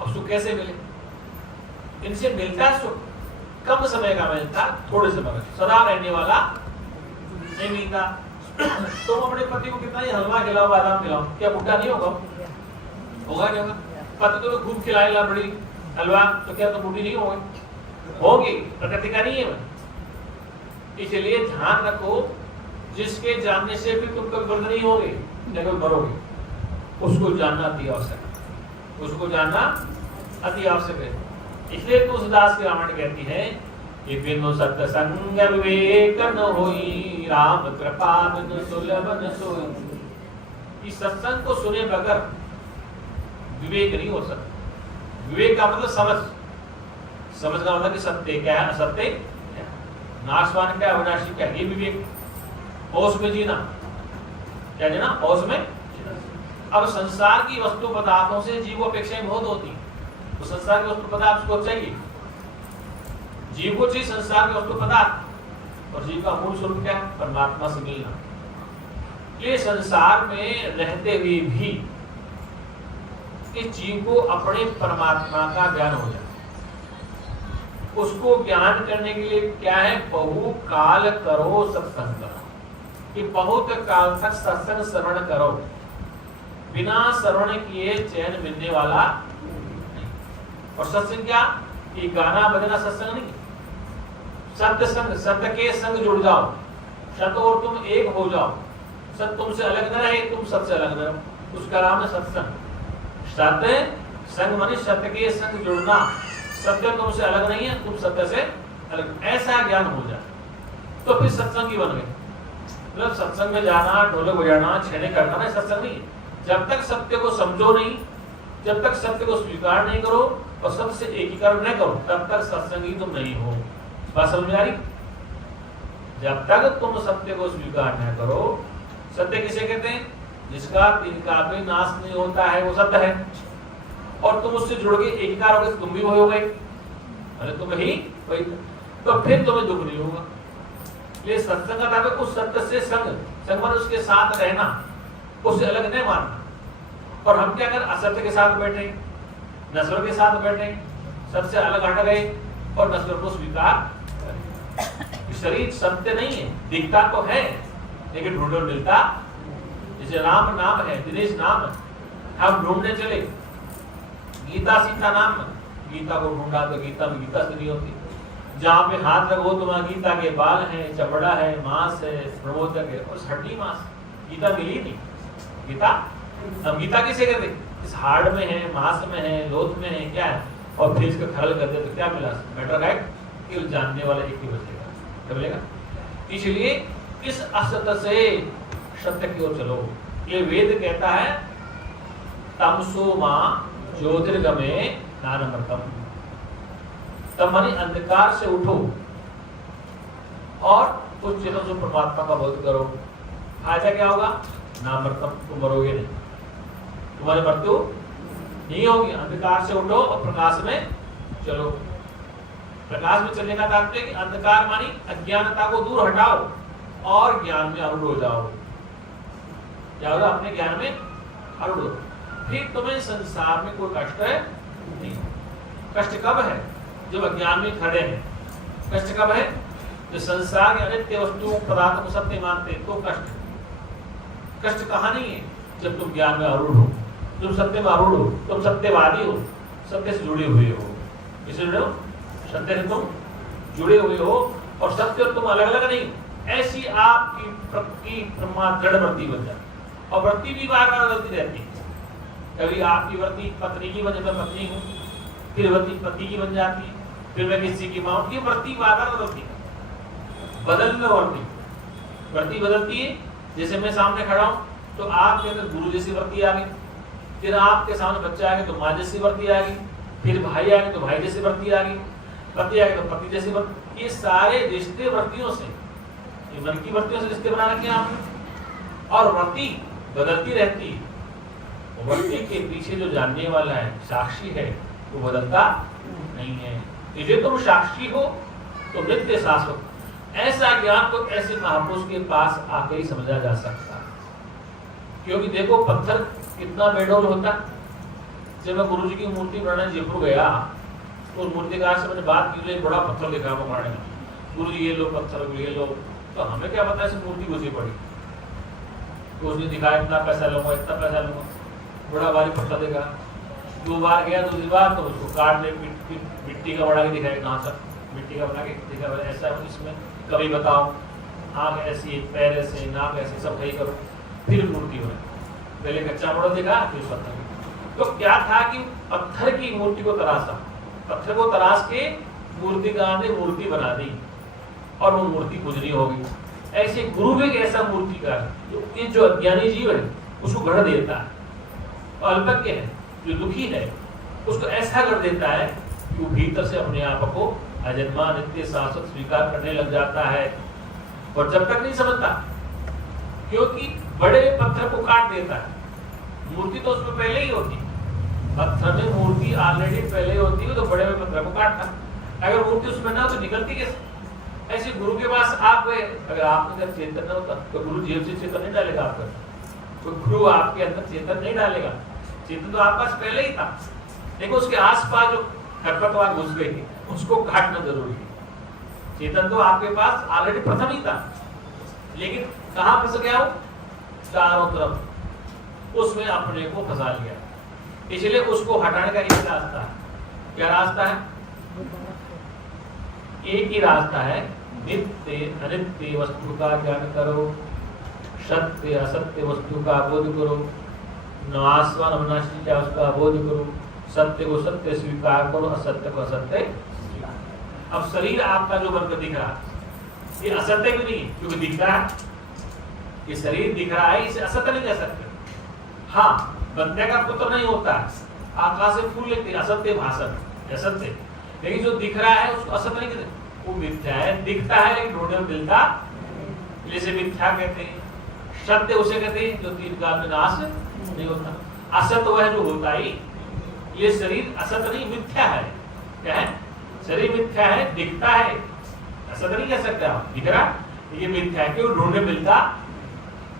अब सुख कैसे मिले? इनसे मिलता सुख कम समय का मिलता, थोड़े समय का, सदा रहने वाला नहीं मिलता। तुम अपने पति को कितना ही हलवा खिलाओ, बादाम खिलाओ, क्या बुढ़ा नहीं होगा? होगा नहीं होगा? पति को खूब खिलाए ला बड़ी हलवा, तो क्या तुम बूढ़ी नहीं होगी? होगी, प्रकृति का नहीं है। इसलिए ध्यान रखो, जिसके जानने से भी तुम कभी बंद नहीं होगे, लेकिन मरोगे, उसको जानना अति आवश्यक है। उसको जानना अति आवश्यक है। इसलिए तुलसीदास की रामायण कहती है कि बिनु सत्संग विवेक न होई, राम कृपा बिनु सुलभ न सोई। इस सत्संग को सुने बगैर विवेक नहीं हो सकता। विवेक का मतलब समझ का मतलब कि सत्य क्या है, असत्य क्या है, नाशवान क्या, अविनाशी क्या, ये विवेक। होश में जीना, क्या जीना? होश में जीना। अब संसार की वस्तु पदार्थों से जीव अपेक्षाएं बहुत होती, तो संसार के वस्तु पदार्थ को चाहिए, जीव को चाहिए संसार के वस्तु पदार्थ, और जीव का मूल स्वरूप क्या है? परमात्मा से मिलना। ये संसार में रहते हुए भी इस जीव को अपने परमात्मा का ज्ञान हो जाए। उसको ज्ञान करने के लिए क्या है? बहु काल करो सत्संग, कि बहुत काल तक सत्संग श्रवण करो। बिना श्रवण किए चैन मिलने वाला नहीं। और सत्संग क्या? कि गाना बजना सत्संग नहीं, सत्य संग, सत्य के संग जुड़ जाओ, सत्य और तुम एक हो जाओ, सत्य तुमसे अलग न रहे, तुम सबसे अलग न रहो, उसका नाम है सत्संग। सत्य संग माने सत्य के संग जुड़ना, सत्य तुमसे अलग नहीं है, तुम सत्य से अलग, ऐसा ज्ञान हो जाए तो फिर सत्संग ही बन गए। मतलब सत्संग में जाना, ढोलक बजाना, छेने करना ना, सत्संग नहीं। जब तक सत्य को समझो नहीं, जब तक सत्य को स्वीकार नहीं करो और सत्य से एकीकरण नहीं करो, तब तक सत्संगी तुम नहीं हो। बात समझ में आ रही? जब तक तुम सत्य को स्वीकार न करो, सत्य किसे कहते हैं? जिसका तिनका भी नाश नहीं होता है, वो सत्य है। और तुम उससे जुड़ के एकीकार हो गए, तुम भी वही हो गए, अरे तुम ही वही, तो फिर तुम्हें दुख नहीं होगा। ये सत्संग का मतलब उस सत्य से संग माने उसके साथ रहना, उससे अलग नहीं मानना। और हम क्या कर असत्य के साथ बैठे, नस्ल के साथ बैठे, सबसे अलग हट गए और नस्ल को स्वीकार शरीर सत्य नहीं है, दिखता तो है लेकिन ढूंढो मिलता। जैसे राम नाम है, दिनेश नाम है, हम ढूंढने चले, गीता सीता नाम है, गीता को ढूंढा तो गीता में गीता से नहीं होती। जहाँ पे हाथ रखो तुम्हारा गीता के बाल है, चमड़ा है, मांस है, प्रबोधक है, और हड्डी मांस, गीता मिली नहीं। गीता हम गीता किसे कहते? इस हार्ड में है, मांस में है, लोथ में है, क्या है, और फिर इसका खरल कर दे तो क्या मिला? मैटर राइट, केवल जानने वाला एक ही बचेगा, क्या मिलेगा? इसलिए इस असत से सत्य की ओर चलो। ये वेद कहता है तमसो मां ज्योतिर्गमे ज्ञानमृतम, तब मानी अंधकार से उठो और उस चेतन से परमात्मा का बोध करो। फायदा क्या होगा? नामृतम, तुम मरोगे नहीं, तुम्हारी मृत्यु नहीं होगी। अंधकार से उठो और प्रकाश में चलो। प्रकाश में चलने का तात्पर्य कि अंधकार मानी अज्ञानता को दूर हटाओ और ज्ञान में आरूढ़ हो जाओ। क्या होगा? अपने ज्ञान में आरूढ़ हो, फिर तुम्हें संसार में कोई कष्ट है नहीं। कष्ट कब है? जब अज्ञान में खड़े हैं। कष्ट कब है? जो संसार के अनित्य वस्तुओं पदार्थों को सत्य मानते हैं तो कष्ट है। कष्ट कहाँ नहीं है? जब तुम ज्ञान में आरूढ़ हो, तुम सत्य में आरूढ़ हो, तुम सत्यवादी हो, सत्य से जुड़े हुए हो। किससे जुड़े हो? सत्य से तुम जुड़े हुए हो और सत्य और तुम अलग अलग नहीं। ऐसी आपकी दृढ़ वृत्ति बन जाए। और वृत्ति भी बार बार बदलती रहती है। कभी आपकी वृत्ति पत्नी की बन, मैं पत्नी हूँ, फिर वृत्ति पति की बन जाती है, फिर मैं किसी की माँ। की वृत्ति बार बार बदलती है, बदलना वृत्ति बदलती है। जैसे मैं सामने खड़ा हूँ तो आपके अंदर गुरु जैसी वृत्ति आ गई, फिर आपके सामने बच्चा आ गया तो माँ जैसी वृत्ति आ गई, फिर भाई आ गए तो भाई जैसी वृत्ति आ गई, पति आ गए तो पति जैसी वृत्ति। ये सारे रिश्ते वृत्तियों से, ये मन की वृत्तियों से रिश्ते बना रखे आपने। और वृत्ति बदलती रहती है। वृत्ति के पीछे जो जानने वाला है, साक्षी है, वो बदलता नहीं है। इसलिए तुम साक्षी हो तो नित्य शाश्वत। ऐसा ज्ञान को ऐसे महापुरुष के पास आके ही समझा जा सकता है। क्योंकि देखो पत्थर कितना बेडोल होता। जब मैं गुरु जी की मूर्ति बनाने जयपुर गया तो उस मूर्तिकार से मैंने बात की, एक बड़ा पत्थर दिखा बनाने में, गुरु जी ये लो पत्थर ये लो। तो हमें क्या पता है मूर्ति घुसी पड़ी। तो उसने दिखाया इतना पैसा लूंगा, इतना पैसा लूंगा, बड़ा भारी पत्थर देखा। 2 बार गया, दूसरी बार तो उसको काट दे, मिट्टी का बना के दिखाया, कहाँ से मिट्टी का बना के दिखा, ऐसा इसमें कभी बताओ, आँख ऐसी, पैर ऐसे, नाक ऐसे, सब सही करो, फिर मूर्ति बने। पहले कच्चा मॉडल दिखा, फिर पत्थर। तो क्या था कि पत्थर की मूर्ति को तराशा, पत्थर को तराश के मूर्तिकार ने मूर्ति बना दी और वो मूर्ति पूजनीय होगी। ऐसे गुरु भी एक ऐसा मूर्तिकार जो अज्ञानी जीव है उसको गढ़ देता है, और अल्पज्ञ है जो दुखी है उसको ऐसा कर देता है कि वो भीतर से अपने आप को अजन्मा नित्य शाश्वत स्वीकार करने लग जाता है। और जब तक नहीं समझता, क्योंकि बड़े पत्थर को काट देता है, मूर्ति तो उसमें पहले ही होती, पत्थर में मूर्ति ऑलरेडी पहले होती है, तो बड़े में पत्थर को काटता। अगर मूर्ति उसमें ना तो निकलती कैसे? ऐसे गुरु के पास आप गए, अगर आपके अंदर चेतन न होता तो गुरु जेब से चेतन नहीं डालेगा आपका, तो गुरु आपके अंदर चेतन नहीं डालेगा। चेतन तो आपके पास पहले ही था, लेकिन उसके आसपास जो खरपतवार घुस गई थी उसको काटना जरूरी है। चेतन तो आपके पास ऑलरेडी प्रथम ही था, लेकिन कहाँ फंस गया वो? चारों तरफ उसमें अपने को फंसा लिया। इसलिए उसको हटाने का एक रास्ता है। क्या रास्ता है? एक ही रास्ता है, नित्य अनित्य वस्तु का ज्ञान करो, सत्य असत्य वस्तु का बोध करो, नाशवान अविनाशी क्या उसका बोध करो, सत्य को सत्य स्वीकार करो, असत्य को असत्य स्वीकार। अब शरीर आपका जो बनकर दिख रहा है ये असत्य भी नहीं, क्योंकि दिख रहा है, ये शरीर दिख रहा है, इसे असत्य नहीं कह सकते। हाँ, बंदे का पुत्र नहीं होता, आकाश से फूल लेते, असत्य भाषण असत्य, लेकिन जो दिख रहा है उसको असत्य नहीं कहते, वो मिथ्या है। दिखता है लेकिन ढूंढने में मिलता, इसे मिथ्या कहते हैं। सत्य उसे कहते हैं जो 3 काल में नाश नहीं होता। असत्य वह जो होता ही, ये शरीर असत्य नहीं, मिथ्या है। क्या है? शरीर मिथ्या है, दिखता है, असत्य नहीं कह सकते आप। दिख रहा ये मिथ्या है, क्यों? ढूंढने मिलता।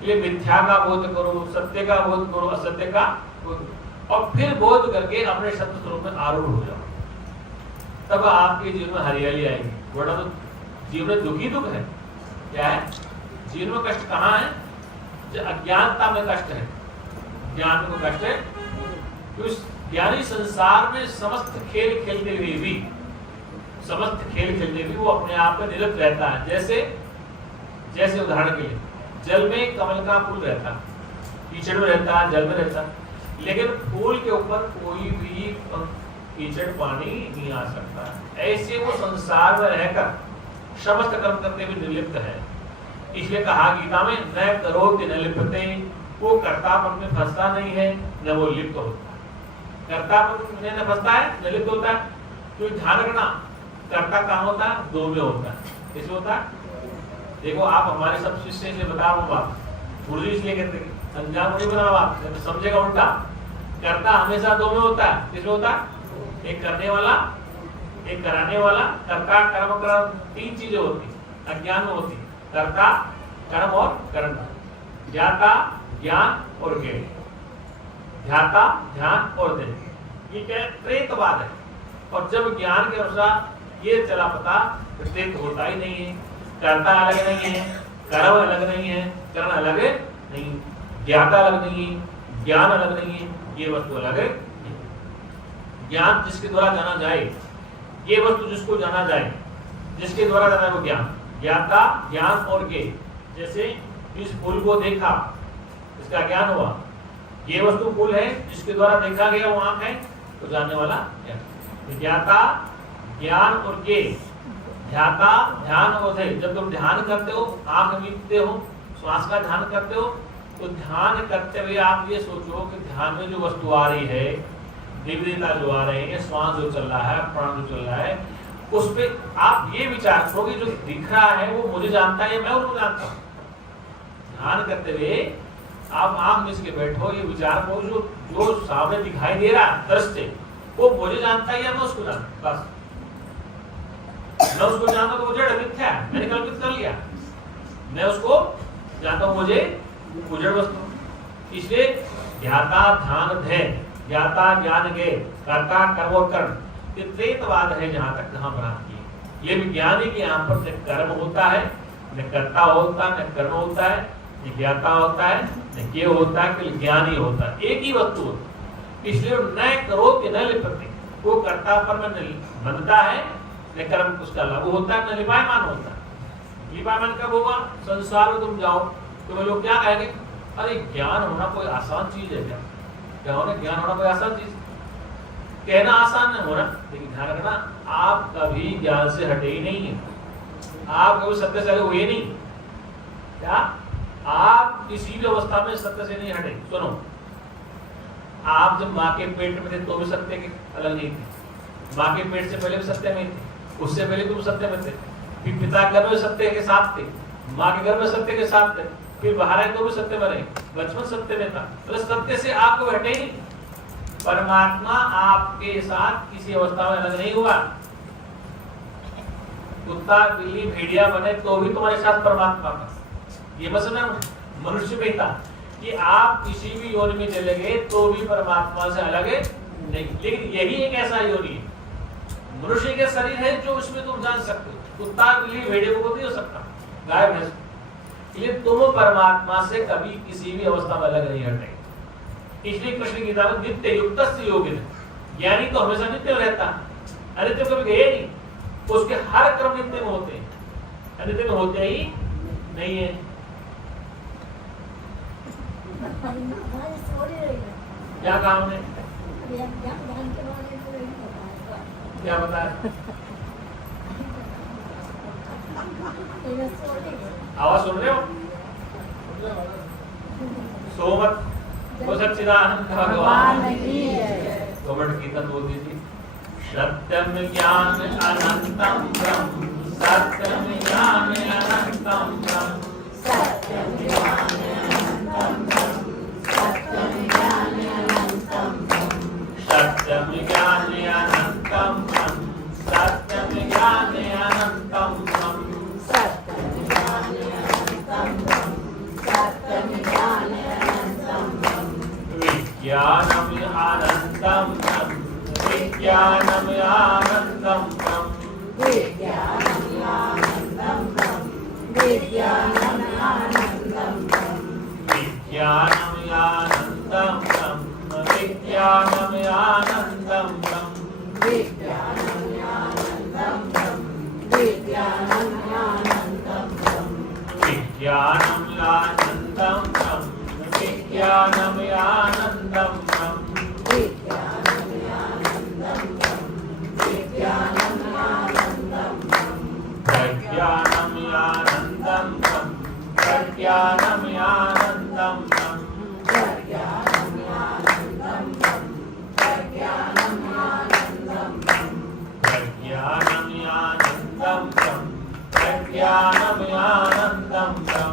ये मिथ्या का बोध करो, सत्य का बोध करो, असत्य का बोध, और फिर बोध करके अपने सत्य स्वरूप में आरूढ़ हो जाओ, तब आपके जीवन में हरियाली आएगी। वरना तो जीवन में दुखी दुख है। क्या है? जीवन में कष्ट कहाँ है? जो अज्ञानता में कष्ट है, ज्ञान में कष्ट है। तो इस ज्ञानी संसार में समस्त खेल खेलते हुए भी, समस्त खेल खेलते हुए वो अपने आप में निरत रहता है। जैसे उदाहरण के लिए जल में कमल का फूल रहता है, कीचड़ में रहता है, जल में रहता है, लेकिन फूल के ऊपर कोई भी कीचड़ पानी नहीं आ सकता। ऐसे वो संसार में रहकर समस्त कर्म करते हुए निर्लिप्त है। इसलिए कहा गीता में, न करोति न लिप्यते, वो कर्तापन में फंसता नहीं है, न वो लिप्त होता है। कर्तापन में न फंसता है, न लिप्त होता है। तो ध्यान रखना, कर्ता कहाँ होता है? दो में होता है। किसमें होता है? देखो आप हमारे सब शिष्य से बता रहा हूँ बात, गुरुजी इसलिए कहते हैं अनजान नहीं बना बात, जब समझेगा उल्टा। कर्ता हमेशा दो में होता है। किसमें होता है? एक करने वाला, एक कराने वाला। कर्ता कर्म कर्म तीन चीजें होती, अज्ञान में होती, कर्ता कर्म और कर्म, ज्ञाता ज्ञान और ज्ञेय, ध्याता ध्यान और देन। ये क्या त्रेतवाद है। और जब ज्ञान के अनुसार ये चला पता, त्रेत होता ही नहीं है। कर्ता अलग नहीं है, कर्म अलग नहीं है, करण अलग नहीं, ज्ञाता अलग नहीं है, ज्ञान अलग नहीं है, ये वस्तु अलग है। ज्ञान जिसके द्वारा जाना जाए, ये वस्तु जिसको जाना जाए, जिसके द्वारा जाना है वो ज्ञान, ज्ञाता ज्ञान और ज्ञेय। जैसे इस फूल को देखा, इसका ज्ञान हुआ। ये वस्तु फूल है, जिसके द्वारा देखा गया वो आंख है, तो जानने वाला ज्ञान। ज्ञाता ज्ञान और ज्ञेय, ध्याता ध्यान और ध्येय। जब तुम ध्यान करते हो, आंख मीचते हो, श्वास का ध्यान करते हो, तो ध्यान करते हुए आप ये सोचो कि ध्यान में जो वस्तु आ रही है, देवी देवता जो आ रहे हैं, श्वास जो चल रहा है, प्राण जो चल रहा है, उस पे आप ये विचार करो कि जो दिख रहा है वो मुझे जानता है, मैं उसको जानता हूँ। ध्यान करते हुए आप आंख मीच के बैठो, ये विचार करो जो सामने दिखाई दे रहा है दृष्टि, वो मुझे जानता है या मैं उसको जानता। बस मैं उसको जानता तो वो जड़ मिथ्या है, मैंने कल्पित कर लिया। मैं उसको जानता हूं, मुझे उजड़ वस्तु। इसलिए ध्याता ध्यान ध्येय, ज्ञाता ज्ञान ज्ञेय, कर्ता कर्म और कर्म, ये त्रेतवाद है। जहां तक जहां भ्रांति है, ये विज्ञानी के यहाँ पर न कर्म होता है, न कर्ता होता है, न कर्म होता है, न ज्ञाता होता है, न ज्ञेय होता है, केवल ज्ञान ही होता है। एक ही वस्तु होती है। इसलिए न करोति न लिप्यते, वो कर्ता पर में बनता है, न कर्म उसका लागू होता है, न लिपायमान होता है। लिपायमान कब होगा? संसार में तुम जाओ, तुम्हें लोग क्या कहेंगे? अरे ज्ञान होना कोई आसान चीज है क्या? क्या होना? ज्ञान होना कोई आसान चीज? कहना आसान नहीं होना, लेकिन ध्यान रखना, आप कभी ज्ञान से हटे ही नहीं है। आप कभी सत्य से हुए नहीं। क्या आप किसी भी अवस्था में सत्य से नहीं हटे? सुनो, आप जब माँ के पेट में थे तो भी सत्य के अलग नहीं थे। माँ के पेट से पहले भी सत्य में थे, उससे पहले तुम सत्य में थे, फिर पिता गर्भ में सत्य के साथ थे, माँ के गर्भ में सत्य के साथ थे, फिर बाहर आए तो भी सत्य में रहे, बचपन सत्य में था। तो सत्य से आपको हटे ही नहीं। परमात्मा आपके साथ किसी अवस्था में अलग नहीं हुआ। कुत्ता बिल्ली भेड़िया बने तो भी तुम्हारे साथ परमात्मा था। ये बस ना मनुष्य में था कि आप किसी भी योनि में चले गए तो भी परमात्मा से अलग है नहीं। लेकिन यही एक ऐसा योनि है, मनुष्य के शरीर है जो उसमें तुम जान सकते हो। कुत्ता बिल्ली भेड़िया को नहीं हो सकता, गाय भैंस। इसलिए तुम परमात्मा से कभी किसी भी अवस्था में अलग नहीं हटे। इसलिए कृष्ण गीता में नित्य युक्त योगिन, ज्ञानी तो हमेशा नित्य रहता है, अनित्य कभी गए नहीं। उसके हर कर्म नित्य में होते हैं, अनित्य में होते ही नहीं है। क्या काम है? क्या बताया? आवाज सुन रहे हो? सोमत वो सच्चिदानंद भगवान की जय। सोमठ कीर्तन बोल दीजिए। सत्यम ज्ञान अनंतम ब्रह्म, सत्यम ज्ञान अनंतम ब्रह्म, सत्यम ज्ञान अनंतम ब्रह्म, सत्यम ज्ञान अनंतम ब्रह्म, सत्यम ज्ञान अनंतम ब्रह्म, सत्यम ज्ञान अनंतम ब्रह्म, सत्यम ज्ञान अनंतम ब्रह्म, सत्यम ज्ञान अनंतम ब्रह्म, विज्ञानम अनंतम ब्रह्म, विज्ञानम आनंदम ब्रह्म, विज्ञानम आनंदम विज्ञानम यानंदम ब्रह्म विज्ञानम यानंदम ब्रह्म विज्ञानम ज्ञानंदम ब्रह्म विज्ञानम ज्ञानंदम ब्रह्म विज्ञानम यानंदम ब्रह्म विज्ञानम यानंदम ब्रह्म विज्ञानम ज्ञानंदम ब्रह्म विज्ञानम ज्ञानंदम ब्रह्म प्रज्ञानम यानंदम ब्रह्म प्रज्ञानम यानंदम ब्रह्म प्रज्ञानम ज्ञानंदम ब्रह्म प्रज्ञानम ज्ञानंदम ब्रह्म प्रज्ञानम यानंदम ब्रह्म प्रज्ञानम यानंदम ब्रह्म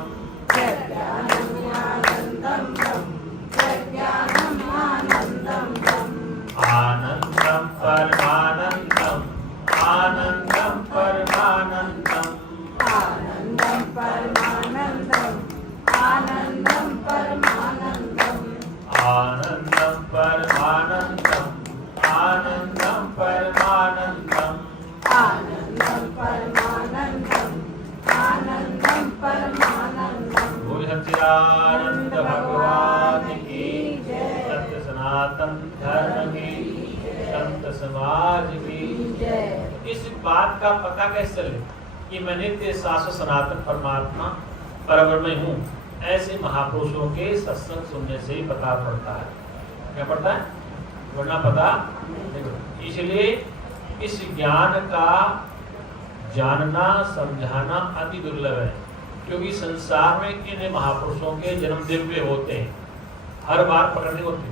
प्रज्ञानम ज्ञानंदम ब्रह्म प्रज्ञानम ज्ञानंदम ब्रह्म आनंदम परमानंदम आनंदम परमानंदम आनंदम परमानंदम आनंदम परमानंदम आनंदम परमानंदम आनंदम परमानंदम आनंदम परमानंदम आनंदम परमानंदम बोल सच्चिदानंद भगवान की जय सत्य सनातन धर्म की संत समाज की जय इस बात का पता कैसे चले कि मैं नित्य शाश्वत सनातन परमात्मा परब्रह्म हूँ। ऐसे महापुरुषों के सत्संग सुनने से ही पता पड़ता है। क्या पड़ता है? वरना पता नहीं। इसलिए इस ज्ञान का जानना समझाना अति दुर्लभ है, क्योंकि संसार में इन महापुरुषों के जन्म दिव्य होते हैं, हर बार प्रकट नहीं होते।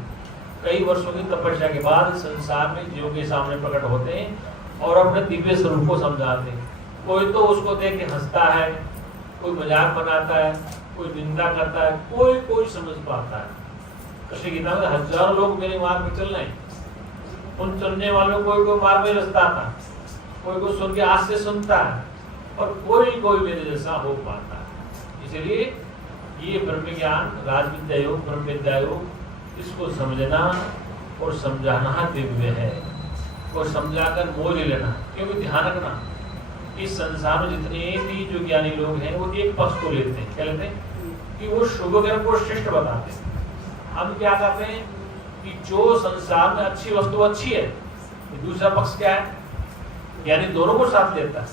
कई वर्षों की तपस्या के बाद संसार में जीवों के सामने प्रकट होते हैं और अपने दिव्य स्वरूप को समझाते हैं। कोई तो उसको देख के हंसता है, कोई मजाक बनाता है, कोई निंदा करता है, कोई समझ पाता है। कृष्ण गीता में हजारों लोग मेरे मार्ग में चल रहे हैं, उन चलने वालों को कोई मार्ग में रास्ता आता, कोई सुन के आज से सुनता है और कोई मेरे जैसा हो पाता है। इसलिए ये ब्रह्म ज्ञान, राजविद्या योग, ब्रह्म विद्या योग, इसको समझना और समझाना दिव्य है और समझाकर मोल लेना। क्योंकि ध्यान रखना, इस संसार में जितने भी जो ज्ञानी लोग हैं वो एक पक्ष को लेते हैं। क्या लेते हैं? कि वो शुभ कर्म को श्रेष्ठ बताते हैं। हम क्या करते हैं कि जो संसार में अच्छी वस्तु अच्छी है, दूसरा पक्ष क्या है? यानी दोनों को साथ लेता है,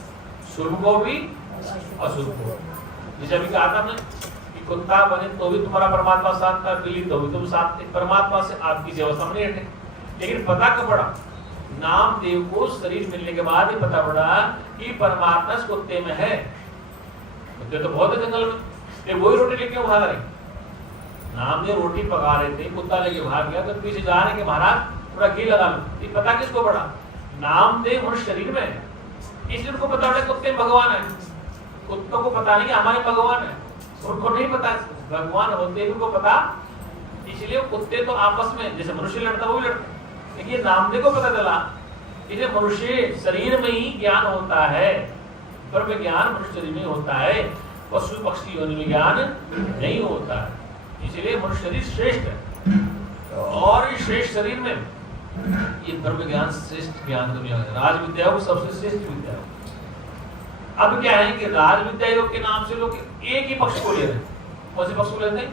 शुभ को भी अशुभ को। जैसे अभी कहा था कि कुत्ता बने तो भी तुम्हारा परमात्मा साथ था, बिल्ली तो भी तुम साथ थे, परमात्मा से आपकी व्यवस्था नहीं हटे। लेकिन पता कब पड़ा? नामदेव को शरीर मिलने के बाद ही पता पड़ा कि परमात्मा इस कुत्ते में है। कुत्ते तो बहुत है जंगल में, ये वही रोटी लेके भाग रहे। नामदेव रोटी पका रहे थे, कुत्ता लेके भाग गया, तो पीछे जा रहे कि महाराज थोड़ा घी लगा लो। ये पता किसको पड़ा? नामदेव उस शरीर में, इसलिए उनको पता पड़ा कुत्ते भगवान है। कुत्तों को पता नहीं कि हमारे भगवान है, उनको नहीं पता भगवान होते उनको पता। इसलिए कुत्ते तो आपस में जैसे मनुष्य लड़ता वो भी लड़ते, लेकिन ये नामदेव को पता चला। इसलिए मनुष्य शरीर में ही ज्ञान होता है, ब्रह्म ज्ञान मनुष्य शरीर में होता है, पशु पक्षी योनि में ज्ञान नहीं होता है। इसलिए मनुष्य शरीर श्रेष्ठ है और इस श्रेष्ठ शरीर में ये ब्रह्म ज्ञान श्रेष्ठ ज्ञान दुनिया है। राज विद्या को सबसे श्रेष्ठ विद्या है। अब क्या है कि राज विद्या योग के नाम से लोग एक ही पक्ष को ले रहे हैं। कौन से पक्ष को लेते हैं?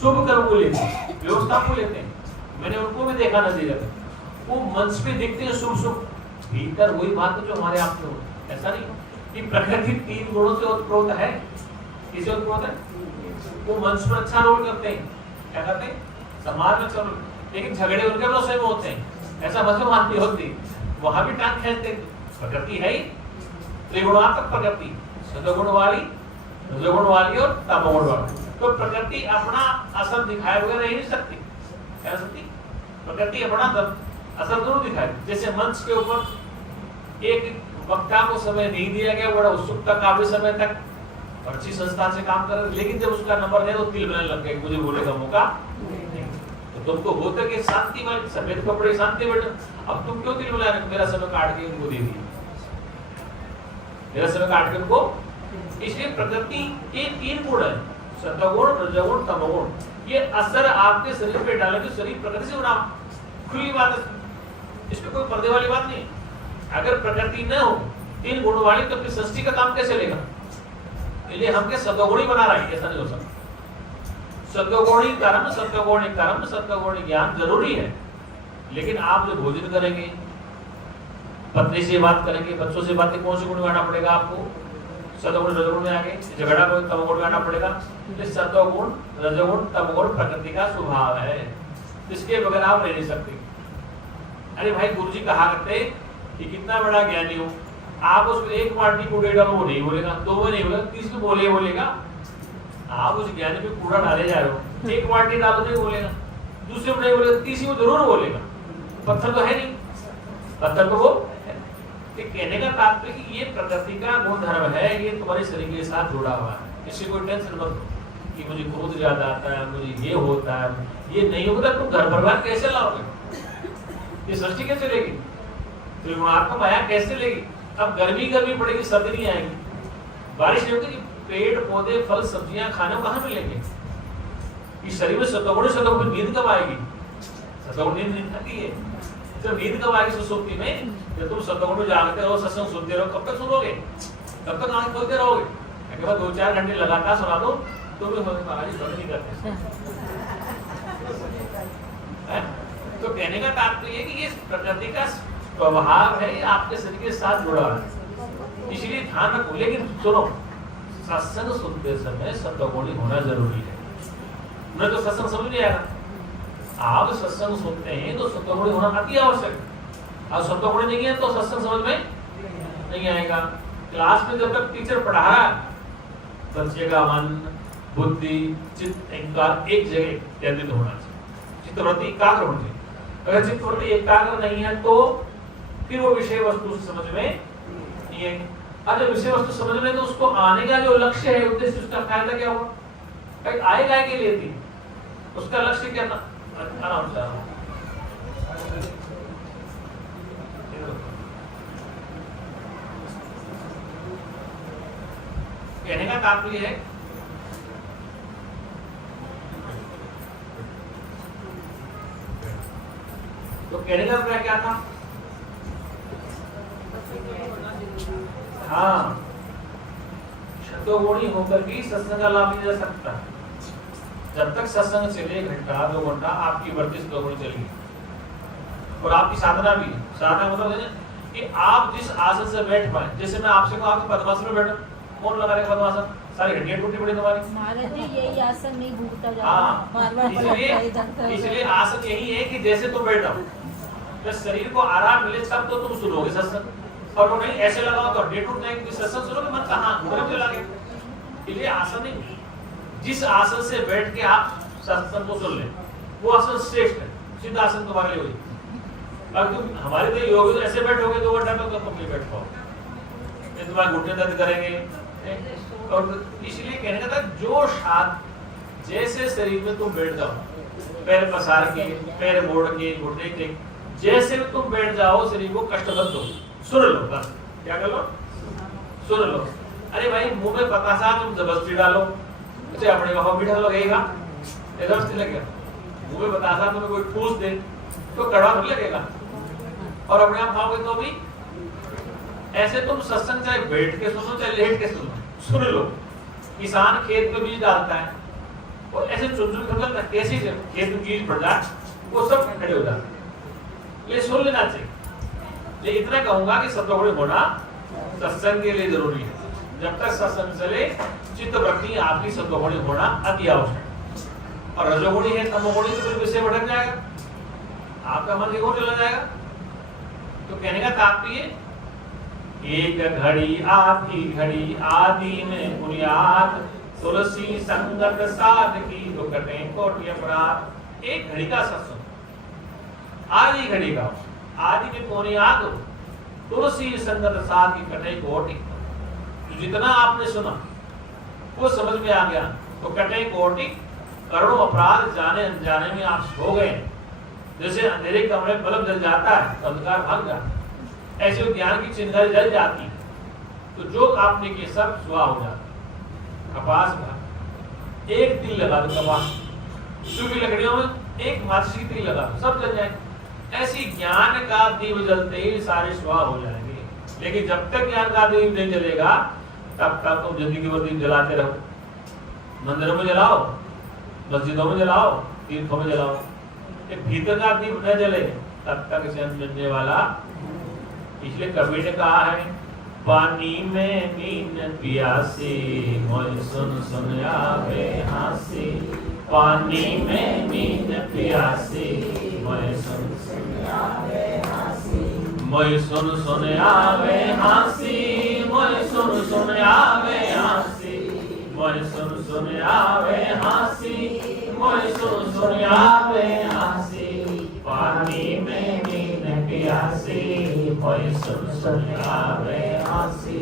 शुभ कर्म को लेते हैं, व्यवस्था को लेते हैं। मैंने उनको भी देखा नजरिया में, वो मंच पे दिखते हैं शुभ शुभ, भीतर वही बात जो हमारे आप में हो। ऐसा नहीं कि प्रकृति 3 गुणों से उत्प्रोत है। किसे उत्प्रोत है? वो मंच पर अच्छा रोल करते हैं, क्या करते हैं? समाज में चलो, लेकिन झगड़े उनके भरोसे में होते हैं। ऐसा मजबूत मानती होती, वहां भी टांग खींचते। प्रकृति है ही त्रिगुणात्मक प्रकृति, सदगुण वाली, रजोगुण वाली और तमोगुण वाली। तो प्रकृति अपना असर दिखाए बगैर रह नहीं सकती। क्या सकती? प्रकृति अपना असर जरूर दिखाए। जैसे मंच के ऊपर एक वक्ता को समय नहीं दिया गया, बड़ा उत्सुकता काफी समय तक और अच्छी संस्थान से काम कर रहे, लेकिन जब उसका नंबर है तो तिल बनाने लग गए, मुझे बोलने का मौका नहीं। तो तुमको बोलते कि शांति वाली सफेद कपड़े शांति बैठो, अब तुम क्यों तिल बना रहे? मेरा समय काट के उनको दे दिया, मेरा समय काट के उनको। इसलिए प्रकृति के 3 गुण है, सत्वगुण, रजोगुण, तमोगुण। ये असर आपके शरीर पे डाले तो शरीर प्रकृति से बना, खुली बात है, इसमें कोई पर्दे वाली बात नहीं। अगर प्रकृति न हो 3 गुण वाली तो फिर सृष्टि का काम कैसे चलेगा? इसलिए हमके सत्वगुणी बना रहा है, ऐसा नहीं हो सकता। सत्वगुणी कर्म ज्ञान जरूरी है, लेकिन आप जो भोजन करेंगे, पत्नी से बात करेंगे, बच्चों से बातें, कौन से गुण में आना पड़ेगा आपको? सत्वगुण रजोगुण में आगे झगड़ा को तमोगुण में आना पड़ेगा। सत्वगुण रजोगुण तमोगुण प्रकृति का स्वभाव है, इसके बगैर आप रह नहीं सकते। अरे भाई गुरुजी कहा करते कि कितना बड़ा ज्ञानी हो, आप उसको एक बाल्टी कूड़े डालो वो नहीं बोलेगा, दो में नहीं बोलेगा, तीसरी बोलेगा। आप उस ज्ञानी पे कूड़ा डाले जा रहे हो, एक बाल्टी डालो नहीं बोलेगा, दूसरे में नहीं बोलेगा, तीसरी में जरूर बोलेगा। पत्थर तो है नहीं, पत्थर तो वो है। कहने का तात्पर्य कि ये प्रकृति का गुणधर्म है, ये तुम्हारे शरीर के साथ जुड़ा हुआ है। इससे कोई टेंशन मत लो कि मुझे क्रोध ज्यादा आता है, मुझे ये होता है, ये नहीं होगा। तुम घर परिवार कैसे लाओगे? ये सृष्टि कैसे लेगी? त्रिगुणात्मक माया कैसे लेगी? अब गर्मी पड़ेगी, सर्दी नहीं आएगी, बारिश नहीं होगी, पेड़ पौधे फल सब्जियां खाने को कहाँ मिलेंगे? इस शरीर में सत्वगुण नींद कब आएगी? सत्वगुण नींद आती है, जब नींद कब आएगी? सुसुप्ति में। जब तुम सत्वगुण में जागते रहो, सत्संग सुनते रहो, कब तक सुनोगे? कब तक आंख खोलते रहोगे? अगर 2-4 घंटे लगातार सुना दो तो भी महाराज बंद नहीं करते। तो कहने का तात्पर्य है कि ये प्रकृति का स्वभाव है, आपके शरीर के साथ जुड़ा है, इसलिए ध्यान रखो। लेकिन सुनो, सत्संग सुनते समय सत्वगुणी होना जरूरी है, नहीं तो सत्संग समझ नहीं आएगा। आप सत्संग सुनते हैं तो सत्वगुणी होना अति आवश्यक है। और सत्वगुणी नहीं है तो सत्संग समझ में नहीं आएगा। क्लास में जब तक टीचर पढ़ा रहा है, बच्चे का मन, बुद्धि, चित्त एक जगह केंद्रित होना चाहिए, चित्तवृत्ति एकाग्र होनी चाहिए। अगर चित्तवृत्ति एकाग्र नहीं है तो फिर वो विषय वस्तु समझ में नहीं आएगी। अगर विषय वस्तु समझ में तो उसको आने का जो लक्ष्य है, उद्देश्य, उसका फायदा क्या होगा? कहीं आएगा के लिए थी, उसका लक्ष्य क्या था? आराम से कहने का तात्पर्य है तो कहने का प्रयास क्या था? हाँ, सत्वगुणी होकर भी सत्संग का लाभ नहीं ले सकता। जब तक सत्संग चले 1-2 घंटा आपकी वृत्ति सत्वगुणी चलेगी। और आपकी साधना भी, साधना मतलब है कि आप जिस आसन से बैठ पाए। जैसे मैं आपसे कहूँ आपको पद्मासन में बैठो, कौन लगा रहे पद्मासन? सारी हड्डियां टूटी पड़ी तुम्हारी। महाराज जी यही आसन नहीं भूलता जा रहा। इसलिए आसन यही है कि जैसे तुम बैठ जाओ, जब शरीर को आराम मिले तब तो तुम सुनोगे सत्संग। और वो नहीं ऐसे लगाओ तो हड्डियां टूट जाएंगी, सत्संग सुनोगे मन कहाँ घूम चला गया। इसलिए आसन नहीं, जिस आसन से बैठ के आप सत्संग को सुन ले वो आसन श्रेष्ठ है, सिद्ध आसन तुम्हारे लिए होगी। अब तुम हमारे तो योग तो ऐसे बैठोगे 2 घंटा तक तो तुम नहीं बैठ पाओगे, तुम्हारे घुटने दर्द करेंगे। और इसलिए कहने का था जो साथ जैसे शरीर में तुम बैठ जाओ, पैर पसार के, पैर मोड़ के, घुटने के, जैसे तुम बैठ जाओ शरीर को कष्ट मत दो, सुन लो बस। क्या कर लो? सुन लो। अरे भाई मुंह में पतासा तुम जबरदस्ती डालो, अच्छा अपने वहां मीठा लगेगा, जबरदस्ती लगेगा। मुंह में पतासा तुम्हें कोई ठूस दे तो कड़वा नहीं लगेगा, और अपने आप खाओगे तो भी। ऐसे तुम सत्संग चाहे बैठ के सुनो चाहे लेट के सुनो, सुन लो। किसान खेत में बीज डालता है, और ऐसे चुन कर कैसे खेत में बीज पड़ जाए वो सब खड़े हो जाते हैं। ये सुन लेना चाहिए। ये इतना कहूंगा कि सत्वगुणी होना सत्संग के लिए जरूरी है। जब तक सत्संग चले चित्त वृत्ति आपकी सत्वगुणी होना अति आवश्यक है। और रजोगुणी है, तमोगुणी तो फिर विषय भटक जाएगा, आपका मन देखो चला जाएगा। तो कहने का तात्पर्य एक घड़ी आधी घड़ी आदि में बुनियाद, तुलसी संगत साध की तो कटे कोटि अपराध। एक घड़ी का सत्संग, आधी घड़ी का, आदि में बुनियाद, तुलसी संगत साध की कटे कोटि। जितना आपने सुना वो समझ में आ गया तो कटे कोटि, करोड़ों अपराध जाने अनजाने में आप सो गए। जैसे अंधेरे कमरे में बल्ब जल जाता है तो अंधकार भाग जाता है, ऐसे ज्ञान की चिंगारी जल जाती है तो जो आपने किए सब सुहा हो जाता। कपास का एक तिल लगा दो, कपास सूखी लकड़ियों में एक माचिस की तिल लगा दो, सब जल जाएंगे। ऐसी ज्ञान का दीप जलते ही सारे सुहा हो जाएंगे। लेकिन जब तक ज्ञान का दीप नहीं जलेगा तब तक तुम जिंदगी भर दीप जलाते रहो। मंदिरों में जलाओ, मस्जिदों में जलाओ, तीर्थों में जलाओ, ये भीतर का दीप न जले तब तक इसे मिलने वाला। इसलिए कबीर ने कहा है, पानी में मीन प्यासी मोय सुन सुन आवे हासी, पानी में मीन प्यासी मोय सुन सुन आवे हासी, मोय सुन सुन आवे हासी, मोय सुन सुन आवे हासी, मोय सुन सुन आवे हासी, मोय सुन सुन आवे हासी, पानी में मीन प्यासी मोय सुन सुन आवे हासी,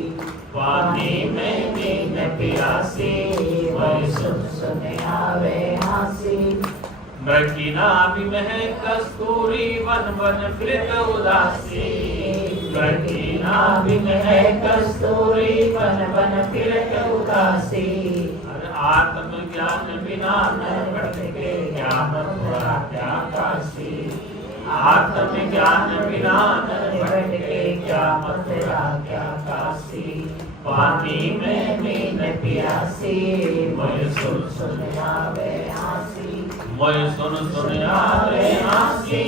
पानी में मीन प्यासी मोय सुन सुन आवे हासी। मृगी नाभि में कस्तूरी वन वन फिरत उदासी, मृगी नाभि में कस्तूरी वन वन फिरत उदासी, आत्म ज्ञान बिना न भटके ज्ञान थोड़ा क्या काशी, आत्म ज्ञान बिना न भटके ज्ञान थोड़ा क्या काशी, पानी में मीन प्यासी मोय सुन सुन आवे हासी, मोय सुन सुन आवे हासी,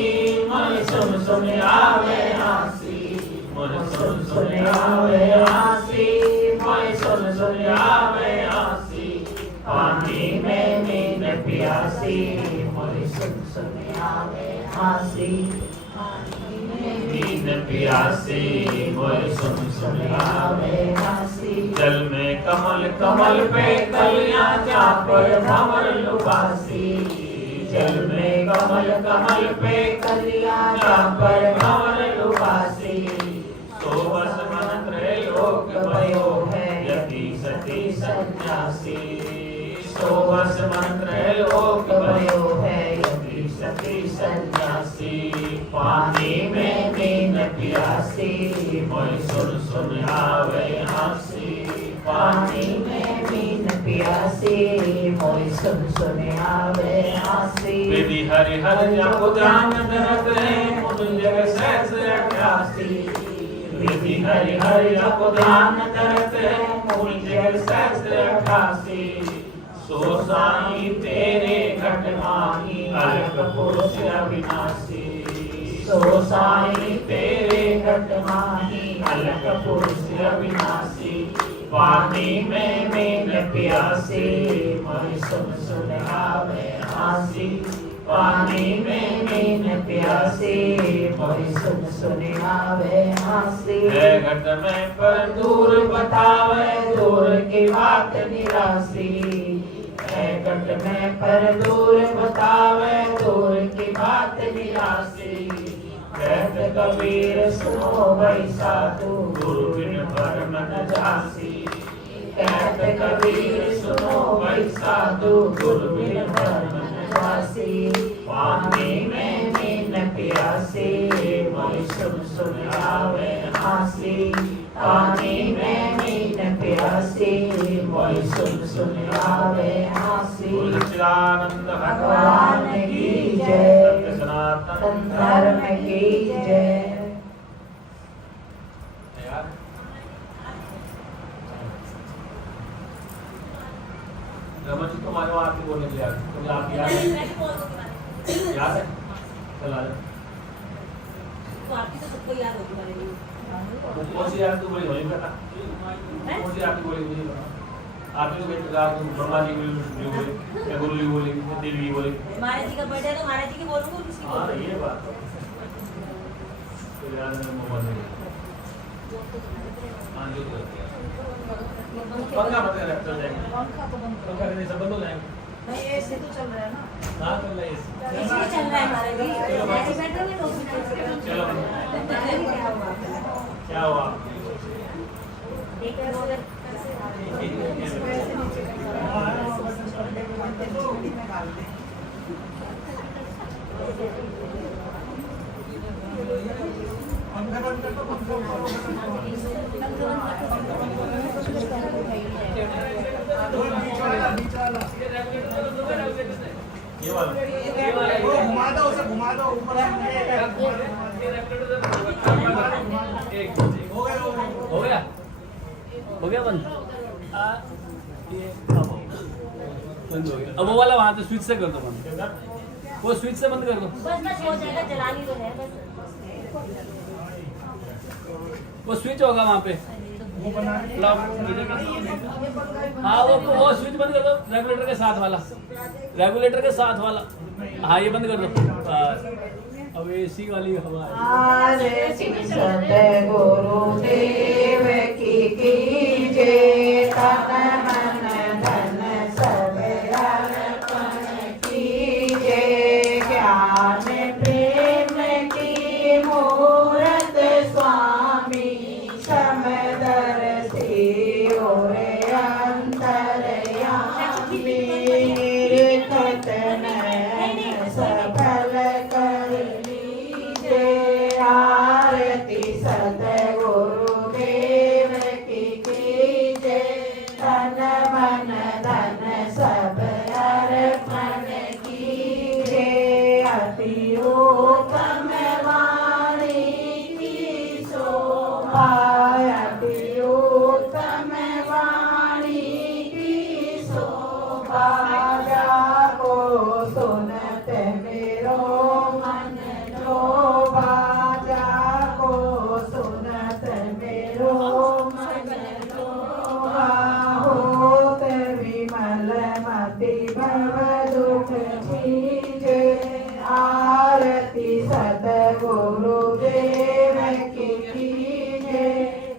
मोय सुन सुन आवे हासी, मोय सुन सुन आवे हासी, मोय सुन सुन आवे हासी, पानी में मीन प्यासी मोय सुन सुन आवे हासी, मीन प्यासी मोय सुन सुन आवे हासी। जल में कमल कमल पे कलियां जा पर भंवर लुभासी, जल में कमल कमल पे कलियां जा पर भंवर लुभासी, तो बस मन त्रैलोक भयो है यति सती सन्यासी, तो बस मन त्रैलोक भयो है यति सती सन्यासी, पानी में मीन प्यासी मोय सुन सुन आवे हासी, पानी में मीन प्यासी मोय सुन सुन आवे हासी। विधि हरि हर जप ध्यान धरत है मुनि जग सहस अठासी, विधि हरि हर जप ध्यान धरत है मुनि जग सहस अठासी, सो साई तेरे घट माही अलग पुरुष अविनाशी, सो साई तेरे घट माही अलग पुरुष अविनाशी, पानी में मीन प्यासी मोय सुन सुन आवे हासी, पानी में मीन प्यासी मोय सुन सुन आवे हासी। घट में पर दूर बतावे दूर की बात निरासी, घट में पर दूर बतावे दूर की बात निरासी, कहत कबीर सुनो भाई साधु गुरु बिन परम न जासी, कहत कबीर सुनो भाई साधु गुरु बिन परम न जासी, पानी में मीन प्यासी मोय सुन सुन आवे हासी, पानी में मीन प्यासी मोय सुन सुन आवे हासी। सच्चिदानंद भगवान की जय, सत्य सनातन धर्म की जय। रमन जी तुम्हारे वहाँ आके बोलने के लिए तुम्हें आप याद है? याद है? चला जाए। तो आपकी तो सबको याद होगी वाले में। कौन सी याद तू बोली वही बता। कौन सी याद तू बोली मुझे बता। आपने तो कहते कहा तुम ब्रह्मा जी बोले, या गुरु जी बोले, या देवी बोले। महाराज जी का बर्थडे है तो महाराज जी की बोलूँगा और किसकी हाँ बोलूँगा? ये बात तो याद है मोहम्मद ने। हाँ जो तो पंखा मत कर चल जाएंगे। पंखा करने सब बंद हो जाएंगे। नहीं ऐसे तो चल रहा है ना। हाँ चल रहा है ऐसे। इसलिए चल रहा है महाराज जी। ऐसे बैठ रहे हो तो चलो क्या हुआ? एक बार ये वाला घुमा दो उसे, घुमा दो ऊपर हो गया बंद। ये अब बंद हो गया। अब वो वाला वहां से स्विच से कर दो बंद, वो स्विच से बंद कर दो, बस हो जाएगा, जलानी तो है बस। वो स्विच होगा वहां पे। हाँ वो स्विच बंद कर दो, रेगुलेटर के साथ वाला, रेगुलेटर के साथ वाला। हाँ ये बंद कर दो। अब एसी वाली हवा है। आरती सतगुरुदेव की कीजिए, तन मन धन सब अर्पण कीजिए। ज्ञान प्रेम की मूरत स्वामी समदर्शी और अंतर्यामी। निरखत नयन सफल कर लीजिए। आरती सतगुरुदेव की कीजिए, तन मन धन सब अर्पण कीजिए। अति उत्तम वाणी की शोभा, अति उत्तम वाणी की शोभा। जाको सुनत मेरो मन लोभा, जाको सुनत मेरो मन लोभा। होत विमल मति भव दुख छीजे। आरती सतगुरुदेव की कीजिए,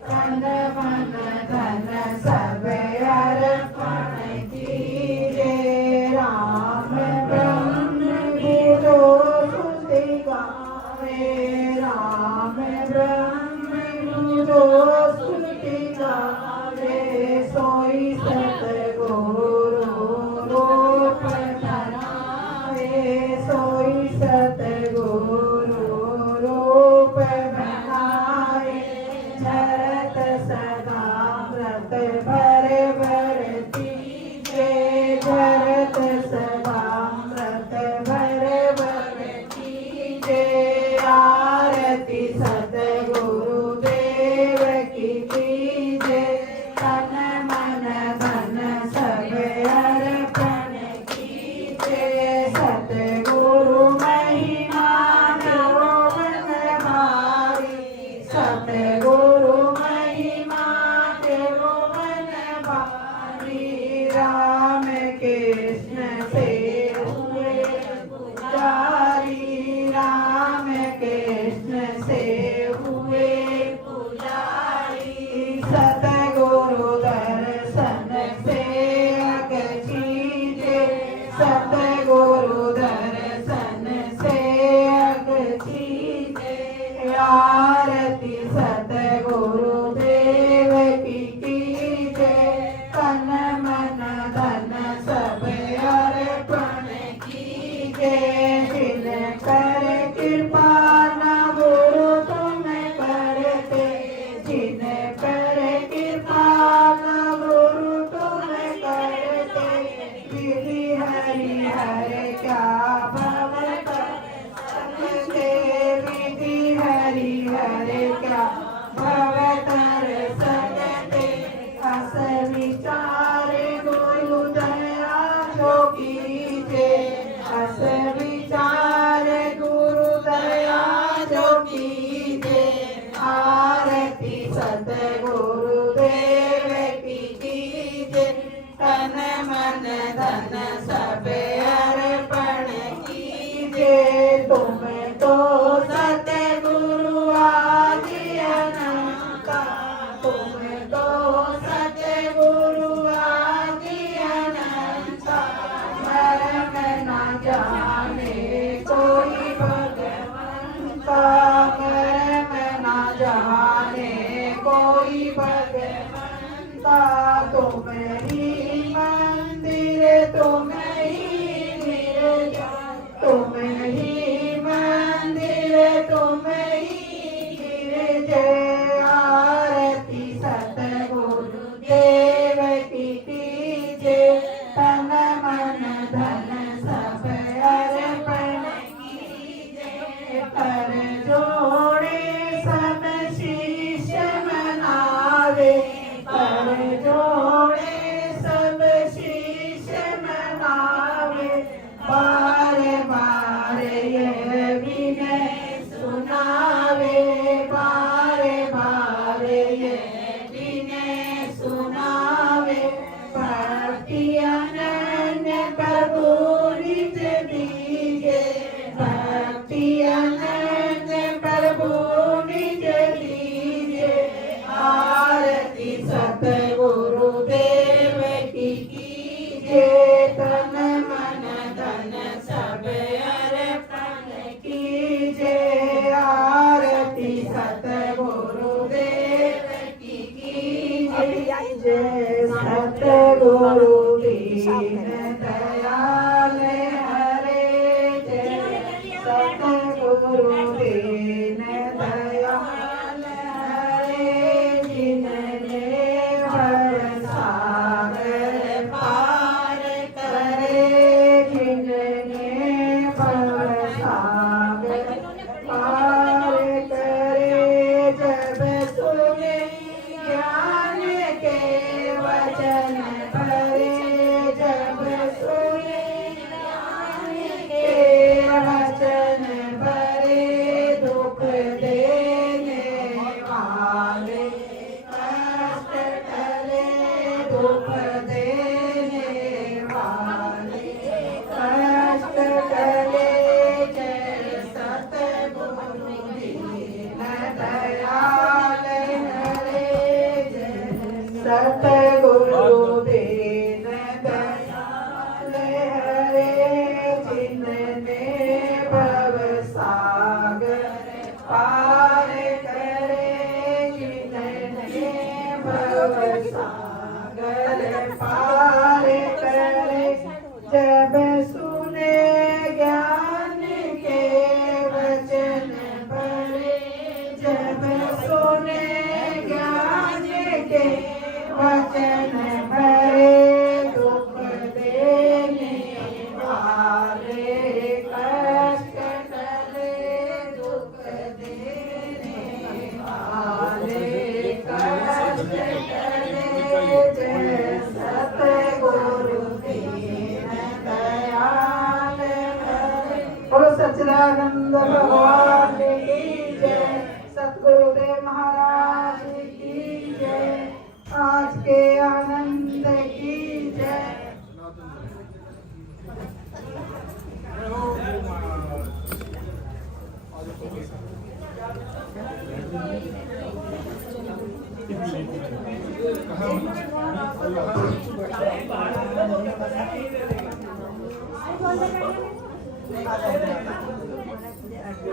तन मन धन सब अर्पण कीजिए। राम ब्रह्म गुरु स्तुति गावे, राम ब्रह्म गुरु स्तुति गावे। सोई सतगुरु रूप बनावे, सोई सतगुरु रूप बनाए। झरत सदा व्रत भर भर कीजे, झरत सदा व्रत भर भर कीजे। आरती सतगुरुदेव की कीजे, तन मन धन सब अर्पण कीजे। सतगुरु महिमा मन भारी, सतगुरु महिमा मन भारी। राम कृष्ण से हुए पुजारी, राम कृष्ण से हुए पुजारी। सतगुरु दर्शन से अग कीजे, सतगुरु दर्शन से अग कीजे। आरती सतगुरुदेव की कीजे, तन मन धन सब अर्पण कीजे। जिन कर कृपा न गुरु तुम करते, जिन पर कृपा न गुरु तुम करते। विधि हरि हर क्या भव कर सकते, विधि हरि हर क्या भव कर सकते। अस विचार गुरु दया जो कीजे, अस विचार गुरु दया जो कीजे। आरती सतगुरुदेव की कीजे, तन मन धन सब अर्पण कीजे। तुम तो सतगुरु आदि अनंता, तुम तो सतगुरु आदि अनंता। मरम न जाने कोई भगवंता, मरम न जाने कोई भगवंता। तुम ही मंदिर, तुम ही निर्जन, तुम ही मंदिर, तुम ही गिरजे। आरती सतगुरुदेव की कीजे, तन मन धन सब सच्चिदानंद भगवान की जय, सतगुरुदेव महाराज की जय, आज के आनंद की जय।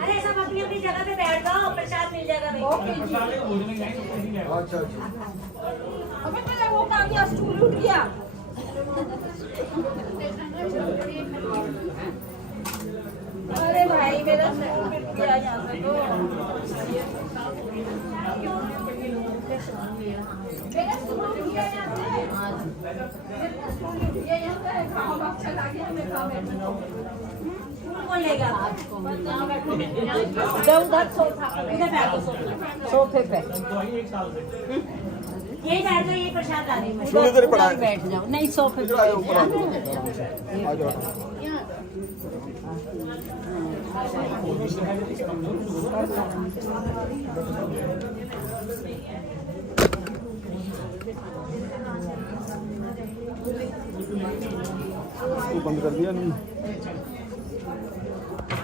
अरे सब अपनी अपनी जगह पे बैठ जाओ, प्रसाद मिल जाएगा भाई। अच्छा अच्छा अबे तेरा वो कहाँ गया, स्टूल उठ गया। अरे भाई मेरा स्टूल उठ गया यहाँ से तो। मेरा स्टूल उठ गया यहाँ से। मेरा स्टूल उठ गया यहाँ से। खाओ बाप चला गया, मैं खाओ बैठी हूँ। स्टूल कौन लेगा? उधर सोफा, इधर बैठो सोफे पे। यही बैठ जाओ, ये प्रसाद ला रही हूँ। इधर पड़ा है। बैठ जाओ, नहीं सोफे पे। आ जाओ बंद कर दिया नहीं